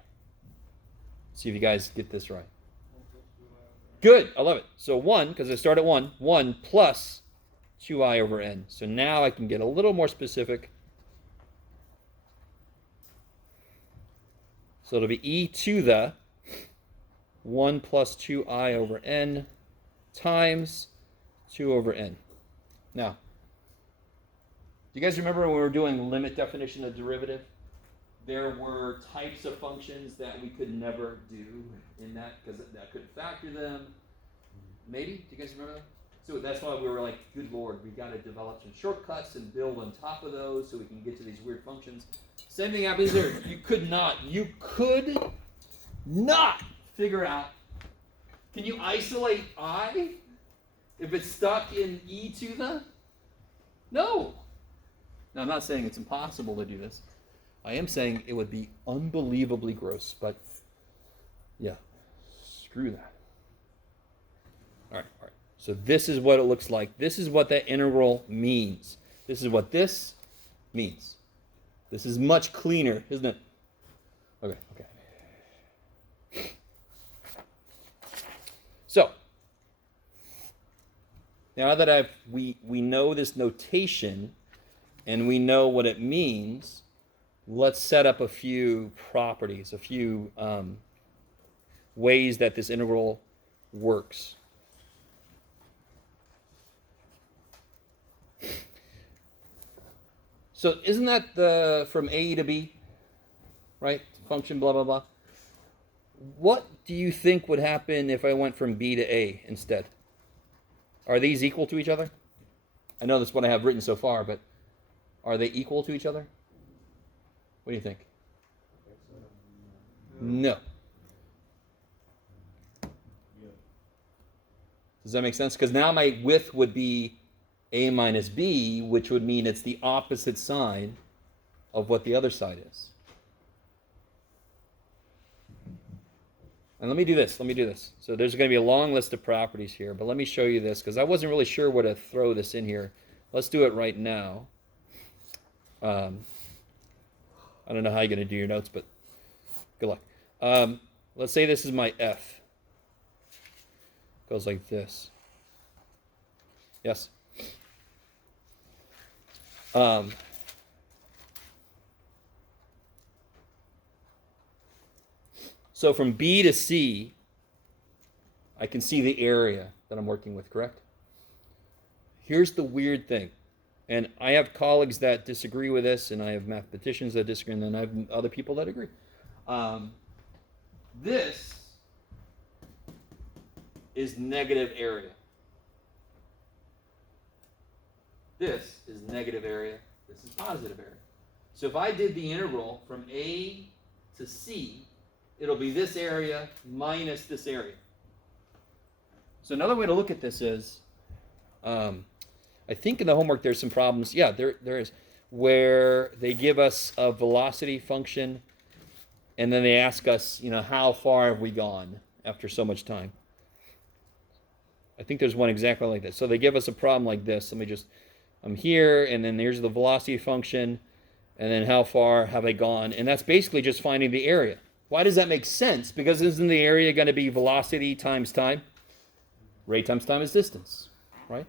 See if you guys get this right. Good, I love it. So 1, because I start at 1, 1 plus 2i over n. So now I can get a little more specific. So it'll be e to the 1 plus 2i over n times 2 over n. Now, do you guys remember when we were doing limit definition of derivative? There were types of functions that we could never do in that because I couldn't factor them. Maybe? Do you guys remember that? So that's why we were like, good Lord, we got to develop some shortcuts and build on top of those so we can get to these weird functions. Same thing happens there. You could not figure out, can you isolate I if it's stuck in e to the? No. Now, I'm not saying it's impossible to do this. I am saying it would be unbelievably gross, but yeah, screw that. All right. So this is what it looks like. This is what that integral means. This is what this means. This is much cleaner, isn't it? Okay. So, now that we know this notation and we know what it means, let's set up a few properties, a few ways that this integral works. So isn't that the from A to B, right? Function blah, blah, blah. What do you think would happen if I went from B to A instead? Are these equal to each other? I know that's what I have written so far, but are they equal to each other? What do you think? No. Does that make sense? Because now my width would be A minus B, which would mean it's the opposite side of what the other side is. And let me do this. So there's going to be a long list of properties here, but let me show you this because I wasn't really sure where to throw this in here. Let's do it right now. I don't know how you're going to do your notes, but good luck. Let's say this is my F. Goes like this. Yes? So from B to C, I can see the area that I'm working with, correct? Here's the weird thing. And I have colleagues that disagree with this, and I have mathematicians that disagree, and then I have other people that agree. This is negative area. This is negative area. This is positive area. So if I did the integral from A to C, it'll be this area minus this area. So another way to look at this is, I think in the homework there's some problems. Yeah, there is, where they give us a velocity function, and then they ask us, how far have we gone after so much time? I think there's one exactly like this. So they give us a problem like this. I'm here, and then here's the velocity function, and then how far have I gone? And that's basically just finding the area. Why does that make sense? Because isn't the area going to be velocity times time? Rate times time is distance, right?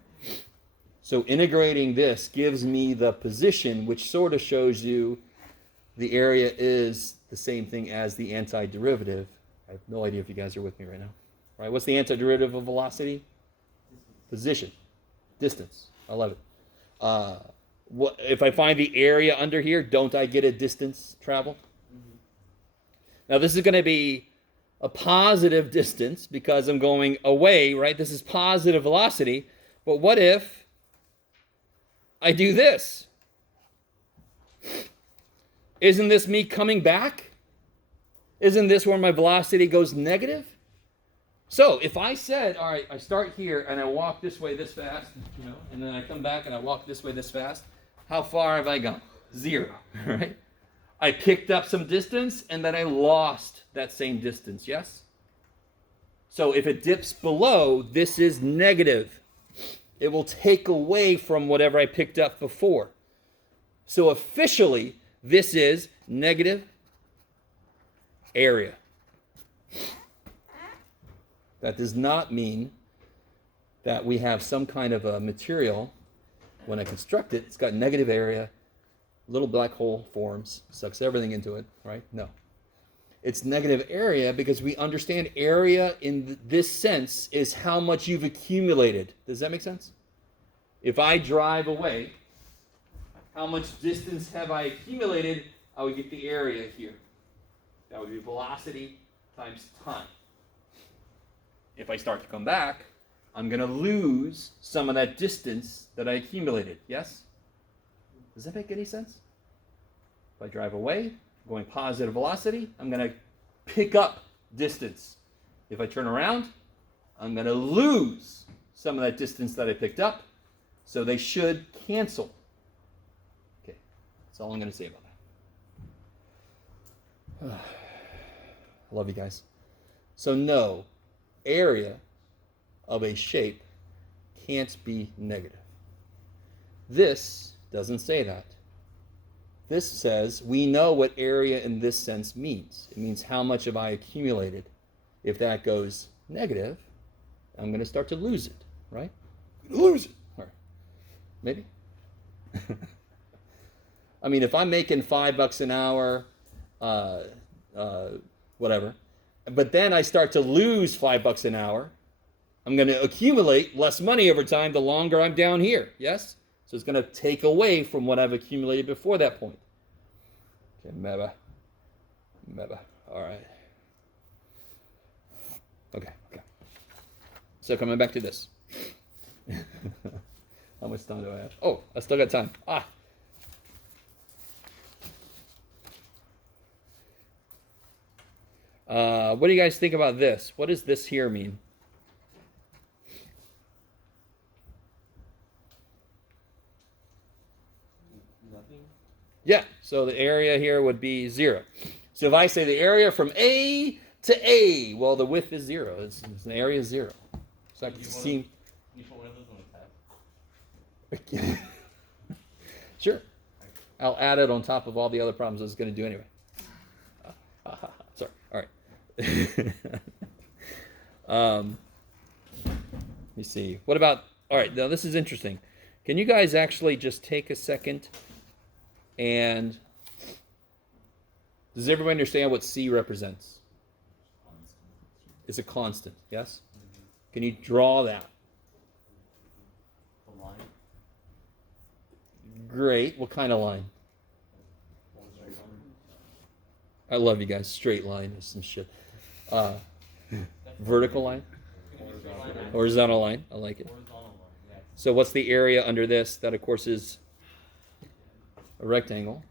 So integrating this gives me the position, which sort of shows you the area is the same thing as the antiderivative. I have no idea if you guys are with me right now. Right? What's the antiderivative of velocity? Position. Distance. I love it. If I find the area under here, don't I get a distance travel? Now this is going to be a positive distance because I'm going away, right? This is positive velocity. But what if I do this? Isn't this me coming back? Isn't this where my velocity goes negative? So if I said, all right, I start here and I walk this way this fast, and then I come back and I walk this way this fast, how far have I gone? 0, right? I picked up some distance and then I lost that same distance, yes? So if it dips below, this is negative. It will take away from whatever I picked up before. So officially, this is negative area. That does not mean that we have some kind of a material, when I construct it, it's got negative area, little black hole forms, sucks everything into it, right? No. It's negative area because we understand area in this sense is how much you've accumulated. Does that make sense? If I drive away, how much distance have I accumulated? I would get the area here. That would be velocity times time. If I start to come back, I'm going to lose some of that distance that I accumulated. Yes? Does that make any sense? If I drive away, going positive velocity, I'm going to pick up distance. If I turn around, I'm going to lose some of that distance that I picked up. So they should cancel. Okay. That's all I'm going to say about that. I love you guys. So no, area of a shape can't be negative. This doesn't say that. This says we know what area in this sense means. It means how much have I accumulated. If that goes negative, I'm going to start to lose it, right? Lose it. Or maybe. I mean, if I'm making $5 an hour, whatever, but then I start to lose $5 an hour, I'm going to accumulate less money over time the longer I'm down here. Yes? So it's going to take away from what I've accumulated before that point. Okay, meba. All right. Okay. So coming back to this. How much time do I have? Oh, I still got time. What do you guys think about this? What does this here mean? Nothing. Yeah, so the area here would be 0. So if I say the area from A to A, well, the width is 0. It's an area 0. So I can see. You put one of those on the tab. Sure. I'll add it on top of all the other problems I was going to do anyway. Sorry. All right. Let me see. What about, all right, now this is interesting. Can you guys actually just take a second and, does everybody understand what C represents? It's a constant, yes? Can you draw that? The line. Great. What kind of line? I love you guys. Straight line is some shit. Vertical line? Horizontal line. I like it. Horizontal line. Yeah. So what's the area under this? That, of course, is a rectangle.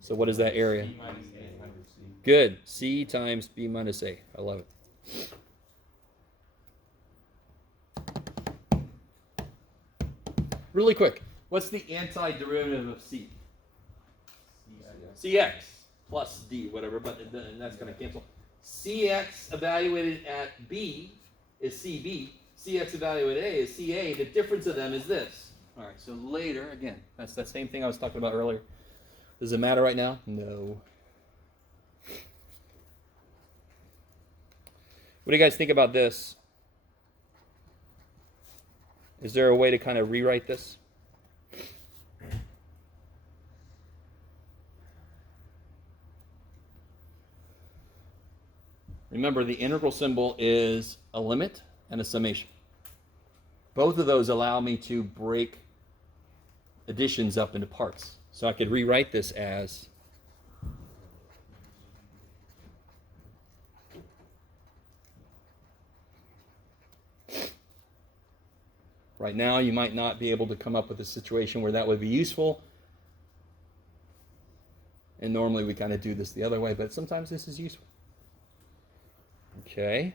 So what is that area? B minus A minus C. Good. C times B minus A. I love it. Really quick. What's the antiderivative of C? Cx plus D, whatever, but and that's going to cancel. Cx evaluated at B is CB. Cx evaluated at A is CA. The difference of them is this. All right, so later, again, that's that same thing I was talking about earlier. Does it matter right now? No. What do you guys think about this? Is there a way to kind of rewrite this? Remember, the integral symbol is a limit and a summation. Both of those allow me to break additions up into parts. So I could rewrite this as right now, you might not be able to come up with a situation where that would be useful. And normally we kind of do this the other way, but sometimes this is useful. Okay.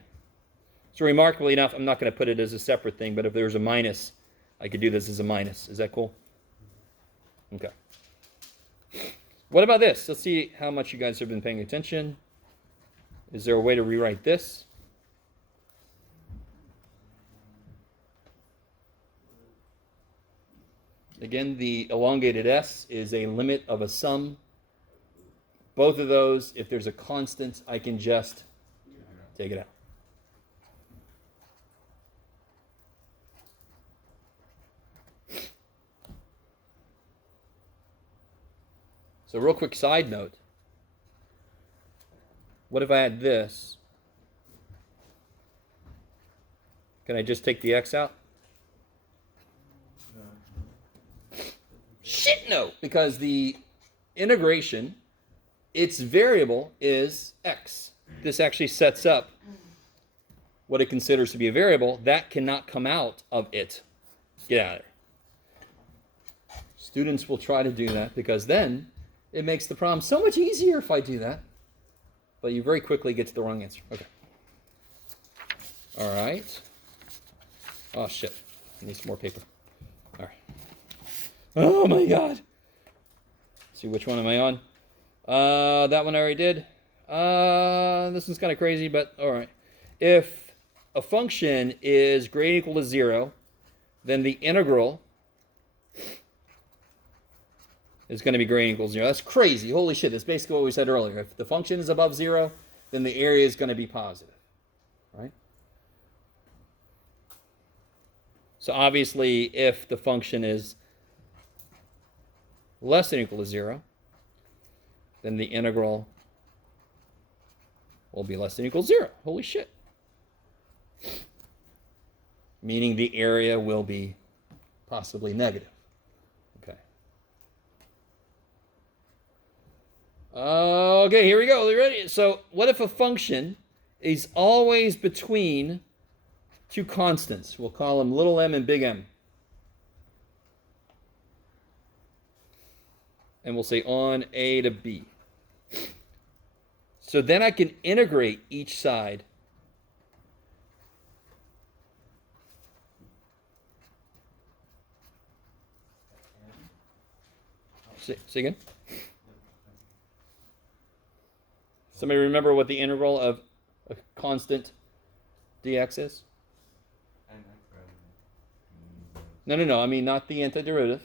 So remarkably enough, I'm not going to put it as a separate thing, but if there's a minus, I could do this as a minus. Is that cool? Okay. What about this? Let's see how much you guys have been paying attention. Is there a way to rewrite this? Again, the elongated S is a limit of a sum. Both of those, if there's a constant, I can just take it out. So real quick side note. What if I had this? Can I just take the x out? Shit, no! Because the integration, its variable is x. This actually sets up what it considers to be a variable. That cannot come out of it. Get out of there. Students will try to do that because then it makes the problem so much easier if I do that. But you very quickly get to the wrong answer. Okay. All right. Oh, shit. I need some more paper. All right. Oh, my God. see, which one am I on? That one I already did. This one's kind of crazy, but all right. If a function is greater or equal to 0, then the integral is going to be greater or equal to 0. That's crazy. Holy shit. That's basically what we said earlier. If the function is above 0, then the area is going to be positive. Right? So obviously, if the function is less than or equal to 0, then the integral will be less than or equal to 0. Holy shit. Meaning the area will be possibly negative. Okay. Okay, here we go. Are you ready? So what if a function is always between two constants? We'll call them little m and big M. And we'll say on A to B. So then I can integrate each side. Say again? Somebody remember what the integral of a constant dx is? No. I mean, not the antiderivative.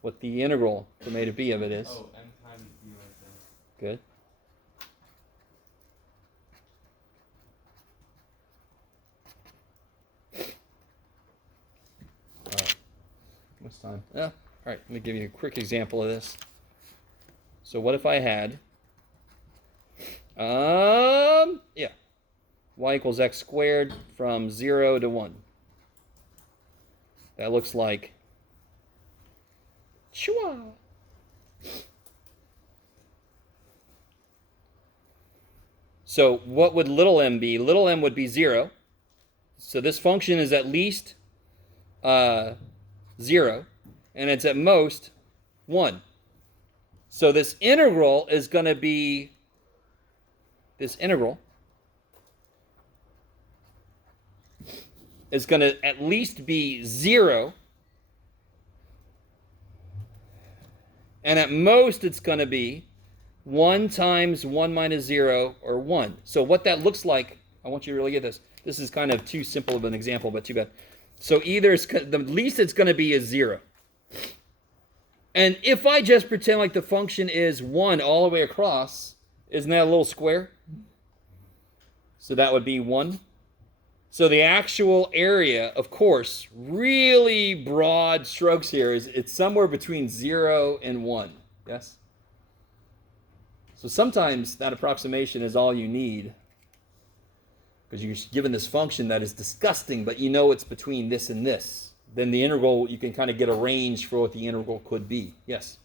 What the integral from A to B of it is. Oh, m times b right there. Good. All right. What's time? Yeah. All right. Let me give you a quick example of this. So what if I had, y equals x squared from 0 to 1. That looks like chua. So what would little m be? Little m would be 0. So this function is at least 0, and it's at most 1. So this integral is going to be, this integral is going to at least be 0, and at most it's going to be 1 times 1 minus 0, or 1. So what that looks like, I want you to really get this. This is kind of too simple of an example, but too bad. So either it's, the least it's going to be is 0. And if I just pretend like the function is 1 all the way across, isn't that a little square? So that would be 1. So the actual area, of course, really broad strokes here, is it's somewhere between 0 and 1. Yes? So sometimes that approximation is all you need, because you're given this function that is disgusting, but you know it's between this and this. Then the integral, you can kind of get a range for what the integral could be. Yes?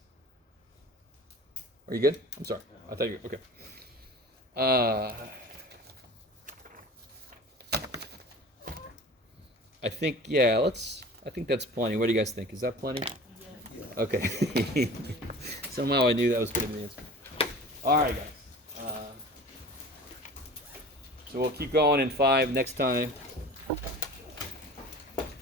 Are you good? I'm sorry. I thought you were, okay. I think, I think that's plenty. What do you guys think? Is that plenty? Yeah. Okay. Somehow I knew that was going to be the answer. All right, guys. So we'll keep going in 5 next time.